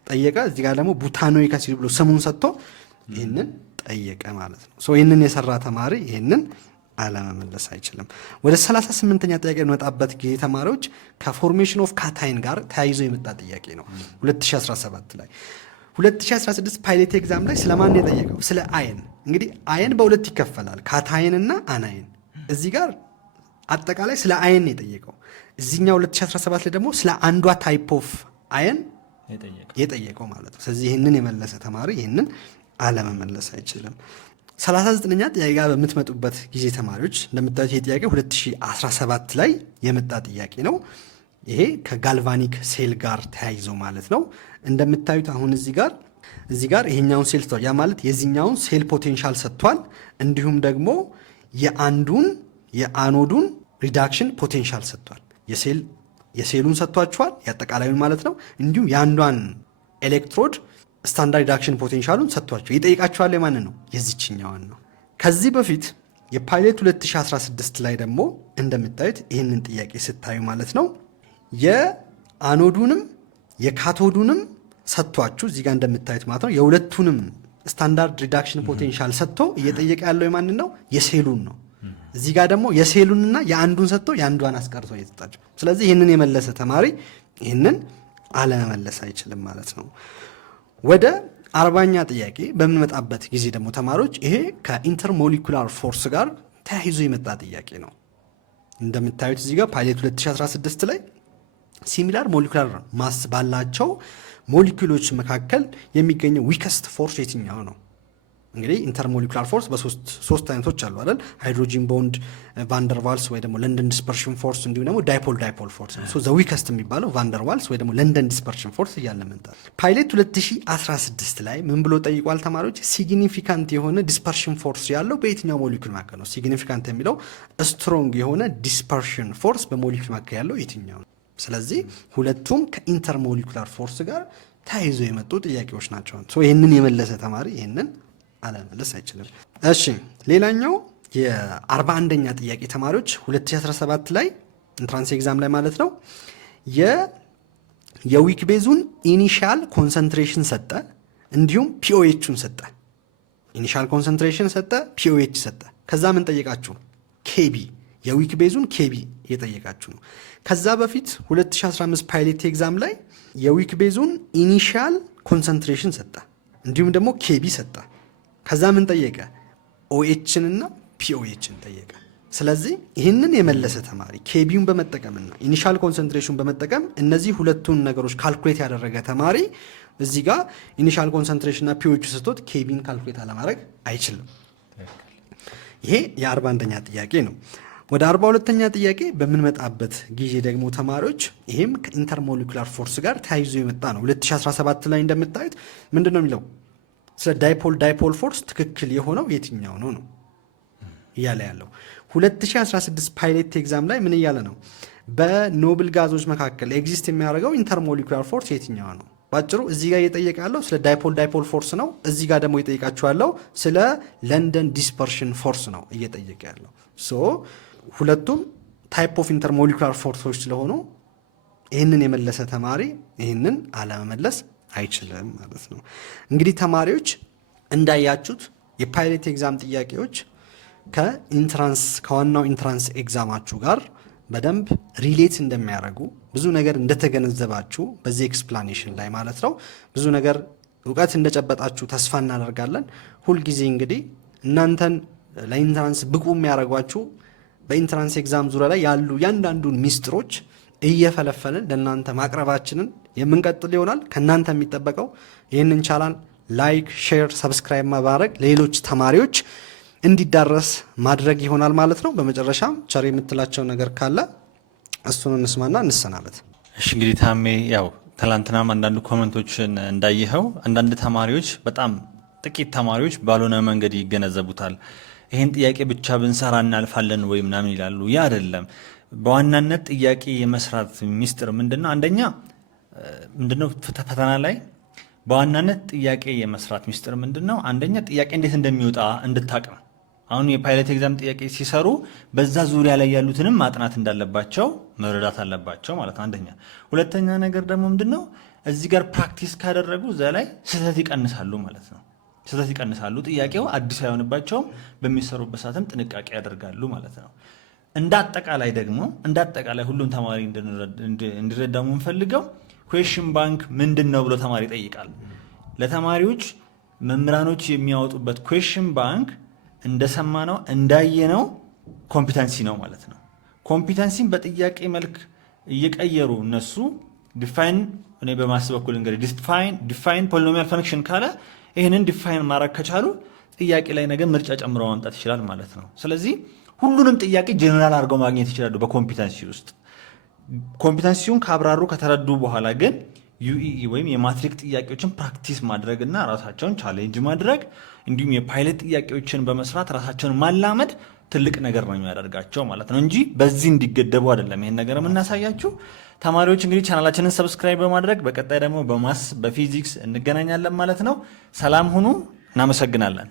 ጠየቀ። እዚህ ጋር ደግሞ ቡታኖይክ አሲድ ብሎ ስሙን ሰጥቶ ይህንን ጠየቀ ማለት ነው። ይህንን የሰራ ተማሪ ይህንን አለመመለስ አይችልም። ወደ 38ኛ ጥያቄ የመጣበት ጊዜ ተማሪዎች ከፎርሜሽን ኦፍ ካታይን ጋር ተያይዞ የመጣ ጥያቄ ነው። 2017 ላይ 2016 ፓይሌት ኤግዛም ላይ ስለማን የጠየቀው? ስለ አየን። እንግዲህ አየን በሁለት ይከፈላል፣ ካታይን እና አናይን። እዚህ ጋር አጠቃላይ ስለ አየን የጠየቀው። እዚህኛው 2017 ላይ ደግሞ ስለ አንዷ ታይፕ ኦፍ አየን የጠየቀው ማለት ነው። ስለዚህ ይህንን የመለሰ ተማሪ ይህንን አለመመለስ አይችልም። 39ኛ ጥያቄ ጋር በምትመጡበት ጊዜ ተማሪዎች እንደምታዩት ይህ ጥያቄ 2017 ላይ የመጣ ጥያቄ ነው። ይሄ ከጋልቫኒክ ሴል ጋር ተያይዞ ማለት ነው። እንደምታዩት አሁን እዚህ ጋር ይሄኛውን ሴል ሰጥቷል። ያ ማለት የዚህኛውን ሴል ፖቴንሻል ሰጥቷል። እንዲሁም ደግሞ የአኖዱን ሪዳክሽን ፖቴንሻል ሰጥቷል። የሴሉን ሰጥቷቸዋል፣ ያጠቃላዩን ማለት ነው። እንዲሁም የአንዷን ኤሌክትሮድ ስታንዳርድ ሪዳክሽን ፖቴንሻሉን ሰጥቷቸው ይጠይቃቸዋል። የማንን ነው? የዚችኛዋን ነው። ከዚህ በፊት የፓይሌት 2016 ላይ ደግሞ እንደምታዩት ይህንን ጥያቄ ስታዩ ማለት ነው የአኖዱንም የካቶዱንም ሰጥቷችሁ እዚህ ጋር እንደምታዩት ማለት ነው የሁለቱንም ስታንዳርድ ሪዳክሽን ፖቴንሻል ሰጥቶ እየጠየቀ ያለው የማንን ነው? የሴሉን ነው። እዚህ ጋር ደግሞ የሴሉንና የአንዱን ሰጥቶ የአንዷን አስቀርቶ እየሰጣቸው። ስለዚህ ይህንን የመለሰ ተማሪ ይህንን አለመመለስ አይችልም ማለት ነው። ወደ 40ኛ ጥያቄ በምንመጣበት ጊዜ ደግሞ ተማሪዎች ይሄ ከኢንተርሞሊኩላር ፎርስ ጋር ተያይዞ የመጣ ጥያቄ ነው። እንደምታዩት እዚህ ጋር ፓይሌት 2016 ላይ ሲሚላር ሞሊኩላር ማስ ባላቸው ሞሊኩሎች መካከል የሚገኘው ዊከስት ፎርስ የትኛው ነው? እንግዲህ ኢንተርሞሊኩላር ፎርስ በሶስት አይነቶች አሉ አይደል? ሃይድሮጂን ቦንድ፣ ቫንደርቫልስ ወይ ደግሞ ለንደን ዲስፐርሽን ፎርስ እንዲሁም ደግሞ ዳይፖል ፎርስ ነው። ዘ ዊከስት የሚባለው ቫንደርቫልስ ወይ ደግሞ ለንደን ዲስፐርሽን ፎርስ እያለ መንጣል። ፓይሌት 2016 ላይ ምን ብሎ ጠይቋል ተማሪዎች? ሲግኒፊካንት የሆነ ዲስፐርሽን ፎርስ ያለው በየትኛው ሞሊኩል መካከል ነው? ሲግኒፊካንት የሚለው ስትሮንግ የሆነ ዲስፐርሽን ፎርስ በሞሊኩል መካከል ያለው የትኛው ነው? ስለዚህ ሁለቱም ከኢንተርሞሊኩላር ፎርስ ጋር ተያይዞ የመጡ ጥያቄዎች ናቸው። ይህንን የመለሰ ተማሪ ይህንን አለመለስ አይችልም። እሺ ሌላኛው የ41ኛ ጥያቄ ተማሪዎች 2017 ላይ ኢንትራንስ ኤግዛም ላይ ማለት ነው የዊክ ቤዙን ኢኒሻል ኮንሰንትሬሽን ሰጠ፣ እንዲሁም ፒኦኤችን ሰጠ። ኢኒሻል ኮንሰንትሬሽን ሰጠ፣ ፒኦኤች ሰጠ። ከዛ ምን ጠየቃችሁ? ኬቢ የዊክ ቤዙን ኬቢ እየጠየቃችሁ ነው። ከዛ በፊት 2015 ፓይሌት ኤግዛም ላይ የዊክ ቤዙን ኢኒሻል ኮንሰንትሬሽን ሰጠ፣ እንዲሁም ደግሞ ኬቢ ሰጠ። ከዛ ምን ጠየቀ? ኦኤችን እና ፒኦኤችን ጠየቀ። ስለዚህ ይህንን የመለሰ ተማሪ ኬቢውን በመጠቀምና ኢኒሻል ኮንሰንትሬሽን በመጠቀም እነዚህ ሁለቱን ነገሮች ካልኩሌት ያደረገ ተማሪ እዚህ ጋር ኢኒሻል ኮንሰንትሬሽን እና ፒኦኤች ስቶት ኬቢን ካልኩሌት አለማድረግ አይችልም። ይሄ የ41ኛ ጥያቄ ነው። ወደ 42ኛ ጥያቄ በምንመጣበት ጊዜ ደግሞ ተማሪዎች ይሄም ከኢንተርሞሊኩላር ፎርስ ጋር ተያይዞ የመጣ ነው። 2017 ላይ እንደምታዩት ምንድን ነው የሚለው? ስለ ዳይፖል ፎርስ ትክክል የሆነው የትኛው ነው ነው እያለ ያለው። 2016 ፓይሌት ኤግዛም ላይ ምን እያለ ነው? በኖብል ጋዞች መካከል ኤግዚስት የሚያደርገው ኢንተርሞሊኩላር ፎርስ የትኛው ነው? ባጭሩ እዚህ ጋር እየጠየቀ ያለው ስለ ዳይፖል ፎርስ ነው። እዚህ ጋር ደግሞ እየጠየቃችሁ ያለው ስለ ለንደን ዲስፐርሽን ፎርስ ነው እየጠየቀ ያለው። ሁለቱም ታይፕ ኦፍ ኢንተርሞሊኩላር ፎርሶች ስለሆኑ ይህንን የመለሰ ተማሪ ይህንን አለመመለስ አይችልም ማለት ነው። እንግዲህ ተማሪዎች እንዳያችሁት የፓይሌት ኤግዛም ጥያቄዎች ከዋናው ኢንትራንስ ኤግዛማችሁ ጋር በደንብ ሪሌት እንደሚያደርጉ ብዙ ነገር እንደተገነዘባችሁ በዚህ ኤክስፕላኔሽን ላይ ማለት ነው ብዙ ነገር እውቀት እንደጨበጣችሁ ተስፋ እናደርጋለን። ሁልጊዜ እንግዲህ እናንተን ለኢንትራንስ ብቁ የሚያደርጓችሁ በኢንትራንስ ኤግዛም ዙሪያ ላይ ያሉ ያንዳንዱን ሚስጥሮች እየፈለፈልን ለእናንተ ማቅረባችንን የምንቀጥል ይሆናል። ከእናንተ የሚጠበቀው ይህንን ቻናል ላይክ፣ ሼር፣ ሰብስክራይብ ማድረግ ሌሎች ተማሪዎች እንዲዳረስ ማድረግ ይሆናል ማለት ነው። በመጨረሻም ቸር የምትላቸው ነገር ካለ እሱን እንስማና እንሰናበት። እሺ እንግዲህ ታሜ ያው ትላንትናም አንዳንድ ኮመንቶችን እንዳየኸው አንዳንድ ተማሪዎች በጣም ጥቂት ተማሪዎች ባልሆነ መንገድ ይገነዘቡታል። ይህን ጥያቄ ብቻ ብንሰራ እናልፋለን ወይ ምናምን ይላሉ። ያ አይደለም። በዋናነት ጥያቄ የመስራት ሚስጥር ምንድነው? አንደኛ ምንድነው ፈተና ላይ በዋናነት ጥያቄ የመስራት ሚስጥር ምንድነው? አንደኛ ጥያቄ እንዴት እንደሚወጣ እንድታቅ ነው። አሁን የፓይለት ኤግዛም ጥያቄ ሲሰሩ በዛ ዙሪያ ላይ ያሉትንም ማጥናት እንዳለባቸው መረዳት አለባቸው ማለት ነው። አንደኛ። ሁለተኛ ነገር ደግሞ ምንድነው እዚህ ጋር ፕራክቲስ ካደረጉ እዛ ላይ ስህተት ይቀንሳሉ ማለት ነው። ስህተት ይቀንሳሉ። ጥያቄው አዲስ አይሆንባቸውም። በሚሰሩበት ሰዓትም ጥንቃቄ ያደርጋሉ ማለት ነው። እንዳጠቃላይ ሁሉም ተማሪ እንዲረዳው የምንፈልገው ኩዌሽን ባንክ ምንድን ነው ብሎ ተማሪ ይጠይቃል። ለተማሪዎች መምህራኖች የሚያወጡበት ኩዌሽን ባንክ እንደሰማነው እንዳየነው ኮምፒተንሲ ነው ማለት ነው። ኮምፒተንሲን በጥያቄ መልክ እየቀየሩ እነሱ ዲፋይን እኔ በማስብ በኩል እንግዲህ ዲፋይን ፖሊኖሚያል ፈንክሽን ካለ ይህንን ዲፋይን ማድረግ ከቻሉ ጥያቄ ላይ ነገር ምርጫ ጨምሮ ማምጣት ይችላል ማለት ነው። ስለዚህ ሁሉንም ጥያቄ ጀነራል አድርገው ማግኘት ይችላሉ በኮምፒተንሲ ውስጥ። ኮምፒተንሲውን ካብራሩ ከተረዱ በኋላ ግን ዩኢኢ ወይም የማትሪክ ጥያቄዎችን ፕራክቲስ ማድረግና ራሳቸውን ቻሌንጅ ማድረግ እንዲሁም የፓይለት ጥያቄዎችን በመስራት ራሳቸውን ማላመድ ትልቅ ነገር ነው የሚያደርጋቸው ማለት ነው እንጂ በዚህ እንዲገደቡ አይደለም ይሄን ነገር የምናሳያችሁ። ተማሪዎች እንግዲህ ቻናላችንን ሰብስክራይብ በማድረግ በቀጣይ ደግሞ በፊዚክስ እንገናኛለን ማለት ነው። ሰላም ሁኑ። እናመሰግናለን።